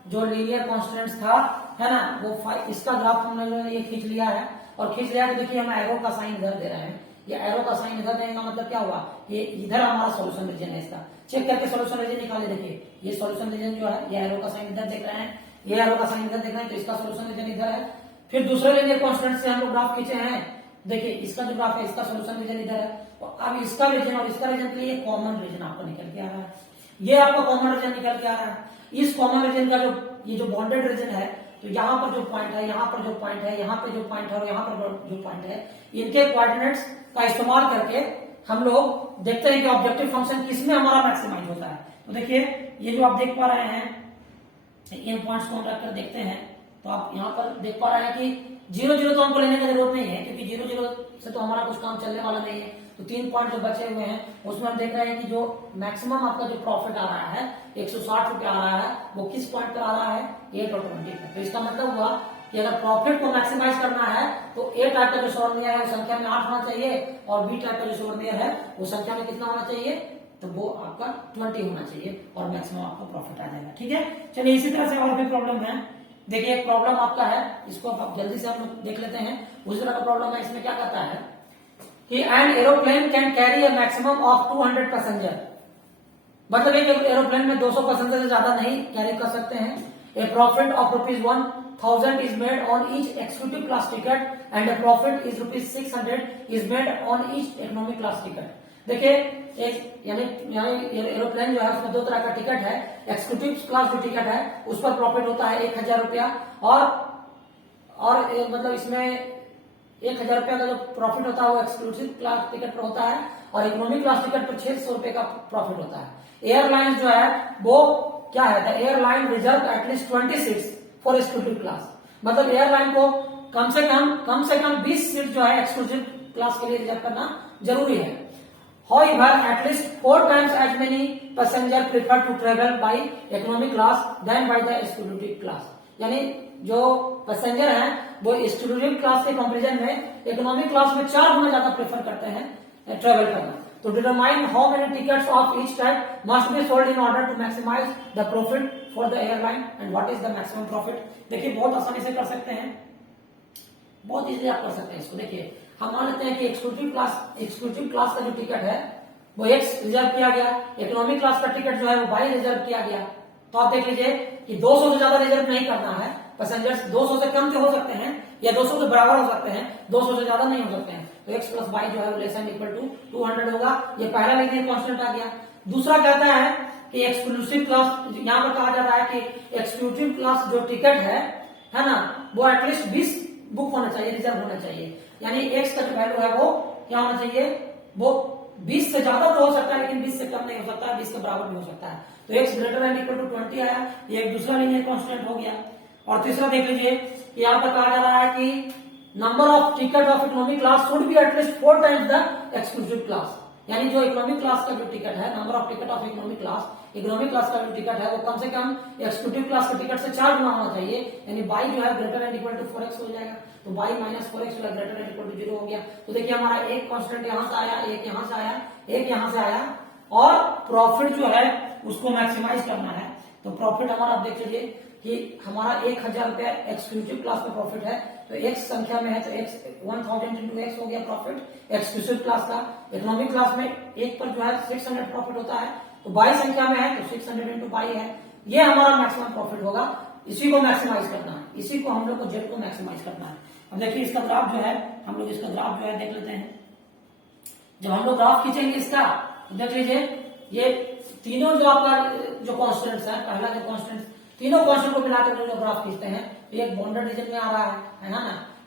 जो लीनियर कॉन्स्टेंट्स था, है ना, वो इसका ग्राफ हम लोगों ने ये खींच लिया है, और खींच लिया तो देखिए हम एरो का साइन इधर दे रहे हैं, ये एरो का साइन इधर देने का मतलब क्या हुआ, ये इधर हमारा सॉल्यूशन रीजन है, इसका चेक करके सॉल्यूशन रीजन निकाले। देखिए ये सॉल्यूशन रीजन जो है, ये एरो का साइन इधर देख रहे हैं, ये एरो का साइन इधर देख रहे हैं, तो इसका सॉल्यूशन रीजन इधर है। फिर दूसरे लीनियर कॉन्स्टेंट से हम लोग ग्राफ खींचे हैं, देखिए इसका जो ग्राफ है, इसका सॉल्यूशन रीजन इधर है, तो अब इसका रीजन और इसका रीजन के लिए कॉमन रीजन आपको निकल के आ रहा है, ये आपका कॉमन रीजन निकल के आ रहा है। इस कॉमन रीजन का जो ये जो बॉन्डेड रीजन है, तो यहाँ पर जो पॉइंट है, यहाँ पर जो पॉइंट है, यहाँ पे जो पॉइंट है और यहाँ पर जो पॉइंट है, इनके कोऑर्डिनेट्स का इस्तेमाल करके हम लोग देखते हैं कि ऑब्जेक्टिव फंक्शन किसमें हमारा मैक्सिमाइज होता है। तो देखिए ये जो आप देख पा रहे हैं, इन पॉइंट्स को हम रखकर देखते हैं, तो आप यहाँ पर देख पा रहे हैं कि 0 0 तो हमको लेने की जरूरत नहीं है, क्योंकि 0 0 से तो हमारा कुछ काम चलने वाला नहीं है। तो 3 पॉइंट जो बचे हुए हैं उसमें हम देख रहे हैं कि जो मैक्सिमम आपका जो प्रॉफिट आ रहा है 160 रुपया आ रहा है, वो किस पॉइंट पर आ रहा है, 8 और 20 पर। तो इसका मतलब हुआ कि अगर प्रॉफिट को मैक्सिमाइज करना है तो ए टाइप का जो सवर्नियर है वो संख्या में 8 होना चाहिए, और बी टाइप का जो सवर्नियर है वो संख्या में कितना होना चाहिए, तो वो आपका 20 होना चाहिए, और मैक्सिमम आपका प्रॉफिट आ जाएगा। ठीक है, चलिए इसी तरह से और भी प्रॉब्लम है। देखिए एक प्रॉब्लम आपका है, इसको आप जल्दी से हम लोग देख लेते हैं। उसी तरह का प्रॉब्लम है, इसमें क्या कहता है कि an aeroplane can carry a maximum of 200 passenger, मतलब एक एरोप्लेन में 200 पैसेंजर से ज्यादा नहीं कैरी कर सकते हैं। A profit of ₹1000 is made on each executive class ticket and a profit is ₹600 is made on each economy class ticket. देखिए एक यानी एरोप्लेन जो है उसमें 2 तरह का टिकट है, एक्जीक्यूटिव क्लास जो टिकट है उस पर प्रॉफिट होता है 1000 रुपया, और मतलब इसमें 1000 रुपया का जो प्रॉफिट होता है वो एक्सक्लूसिव क्लास टिकट पर होता है, और इकोनॉमिक क्लास टिकट पर 600 रुपए का प्रॉफिट होता है। एयरलाइंस जो है वो क्या है, airline reserve at least 26 for exclusive class, मतलब एयरलाइन को कम से कम 20 सीट जो है एक्सक्लूसिव क्लास के लिए रिजर्व करना जरूरी है। However, at least 4 times as many passengers prefer to travel by economy class than by the exclusive class। यानी जो पैसेंजर हैं वो एक्सक्लूसिव क्लास के कंपैरिजन में इकोनॉमिक क्लास में 4 गुना ज्यादा प्रेफर करते हैं ट्रेवल करना। तो determine how many tickets of each type must be sold in order to maximise the profit for the airline and what is the maximum profit. देखिए बहुत आसानी से कर सकते हैं, बहुत इजीली आप कर सकते हैं इसको। देखिए हम मान लेते हैं कि एक्सक्लूसिव क्लास का जो टिकट है वो X रिजर्व किया गया, इकोनॉमिक क्लास का टिकट जो है वो Y रिजर्व किया गया। तो आप देख लीजिए कि 200 से ज्यादा रिजर्व नहीं करना है, पैसेंजर्स 200 से कम से हो सकते हैं या 200 के बराबर हो सकते हैं, 200 से ज्यादा नहीं हो सकते हैं। तो x प्लस y जो है लेस देन इक्वल टू 200 होगा, ये पहला लीनियर कांस्टेंट आ गया। दूसरा कहता है कि एक्सक्लूसिव क्लास, यहाँ पर कहा जा रहा है कि एक्सक्लूसिव क्लास जो टिकट है ना, वो एटलीस्ट 20 बुक होना चाहिए, रिजर्व होना चाहिए। यानी x का जो वैल्यू है वो क्या होना चाहिए, वो 20 से ज्यादा तो हो सकता है लेकिन 20 से कम नहीं हो सकता, 20 के बराबर भी हो सकता है। तो x greater than equal to 20 आया, ये एक दूसरा लीनियर कांस्टेंट हो गया। और तीसरा देख लीजिए कि यहाँ पर कहा जा रहा है कि number of ticket of economic class should be at least 4 times the exclusive class. यानी जो इकोनॉमिक क्लास का जो टिकट है, number of ticket of economic class का जो टिकट है वो कम से कम एक्जीक्यूटिव क्लास के टिकट से 4 गुना होना चाहिए। यानी y जो है greater than equal to 4x हो जाएगा, तो y minus 4x greater than equal to 0 हो गया। तो देखिए हमारा एक कांस्टेंट यहां से आया, एक यहां से आया, एक यहां से आया, और प्रॉफिट जो है उसको मैक्सिमाइज करना है। तो प्रॉफिट हमारा आप देख लीजिए कि हमारा 1000 रुपया एक्सक्लूसिव क्लास में प्रॉफिट है, तो x संख्या में है तो x 1000 इंटू x हो गया प्रॉफिट एक्सक्लूसिव क्लास का। इकोनॉमिक क्लास में एक पर जो है 600 प्रॉफिट होता है, तो y संख्या में है तो 600 इंटू y है, ये हमारा मैक्सिमम प्रॉफिट होगा। इसी को मैक्सिमाइज करना है, इसी को हम लोग को जेड को मैक्सिमाइज करना है। अब देखिए इसका ग्राफ जो है, हम लोग इसका ग्राफ जो है देख लेते हैं। जब हम लोग ग्राफ खींचेंगे इसका, तो देख लीजिए ये तीनों जो आपका जो कॉन्स्टेंट्स है, पहला जो कॉन्स्टेंट, तीनों कॉन्स्टेंट को मिलाकर जो ग्राफ खींचते हैं तो ये बाउंडेड रीजन में आ रहा है ना।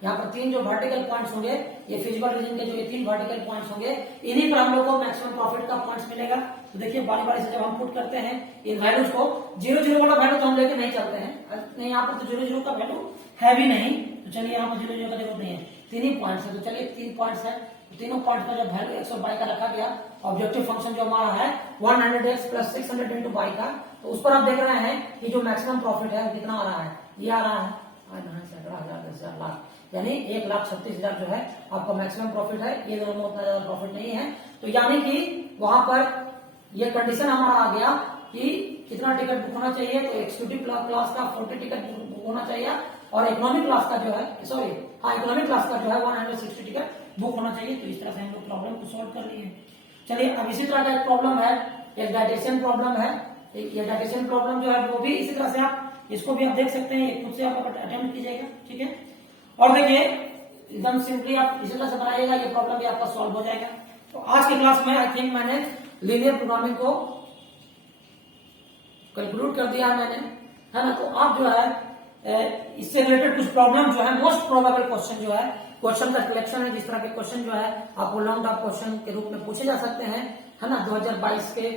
यहाँ पर तीन जो वर्टिकल पॉइंट्स होंगे, ये फिजिकल रीजन के जो ये तीन वर्टिकल पॉइंट्स होंगे, इन्हीं पर हम लोग को मैक्सिमम प्रॉफिट का पॉइंट्स मिलेगा। तो देखिए बारी बारी से जब हम पुट करते हैं इन वैल्यूज को, 0 वाला वैल्यू तो हम लेके नहीं चलते हैं, नहीं यहाँ पर तो 0 का वैल्यू है भी नहीं, तो चलिए यहाँ पर 0 का जरूरत नहीं है, तीन ही पॉइंट्स है। तो चलिए 3 पॉइंट्स है, तीनों पॉइंट का जब वैल्यू 100 का रखा गया, ऑब्जेक्टिव फंक्शन जो हमारा है 100x प्लस 600 इंटू y का, तो उस पर आप देख रहे हैं कि जो मैक्सिमम प्रॉफिट है कितना आ रहा है, ये आ रहा है 10,000 लाख, यानी 1,36,000 जो है आपका मैक्सिमम प्रॉफिट है। ये दोनों में उतना ज्यादा प्रॉफिट नहीं है। तो यानी कि वहां पर ये कंडीशन हमारा आ गया कि कितना टिकट बुक होना चाहिए, तो एक्सिक्यूटिव क्लास का 40 टिकट बुक होना चाहिए और इकोनॉमिक क्लास का जो है इकोनॉमिक क्लास का जो है 160 टिकट बुक होना चाहिए। तो इस तरह से हम लोग प्रॉब्लम को सॉल्व कर लिए। चलिए अब इसी तरह का एक प्रॉब्लम है, एक डाइटेशियन प्रॉब्लम है। ये डाइटेशियन प्रॉब्लम जो है वो भी इसी तरह से आप इसको भी आप देख सकते हैं, ये खुद से आप अटेम्प्ट कीजिएगा, ठीक है। और देखिए एकदम सिंपली आप इसी तरह से बनाइएगा, ये प्रॉब्लम भी आपका सॉल्व हो जाएगा। तो आज की क्लास में आई थिंक मैंने लीनियर प्रोग्रामिंग को कंक्लूड कर दिया मैंने, है ना। तो आप जो है इससे रिलेटेड कुछ प्रॉब्लम जो है, मोस्ट प्रोबेबल क्वेश्चन जो है, क्वेश्चन का कलेक्शन है, जिस तरह के क्वेश्चन जो है आपको लॉन्ग टर्म क्वेश्चन के रूप में पूछे जा सकते हैं, है ना, 2022 के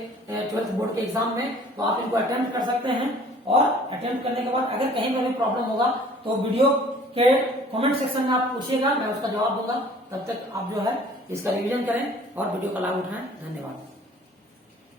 12th बोर्ड के एग्जाम में। तो आप इनको अटेम्प्ट कर सकते हैं और अटेम्प्ट करने के बाद अगर कहीं पर भी प्रॉब्लम होगा तो वीडियो के कमेंट सेक्शन में आप पूछिएगा, मैं उसका जवाब दूंगा। तब तक आप जो है इसका रिवीजन करें और वीडियो का लाभ उठाएं। धन्यवाद।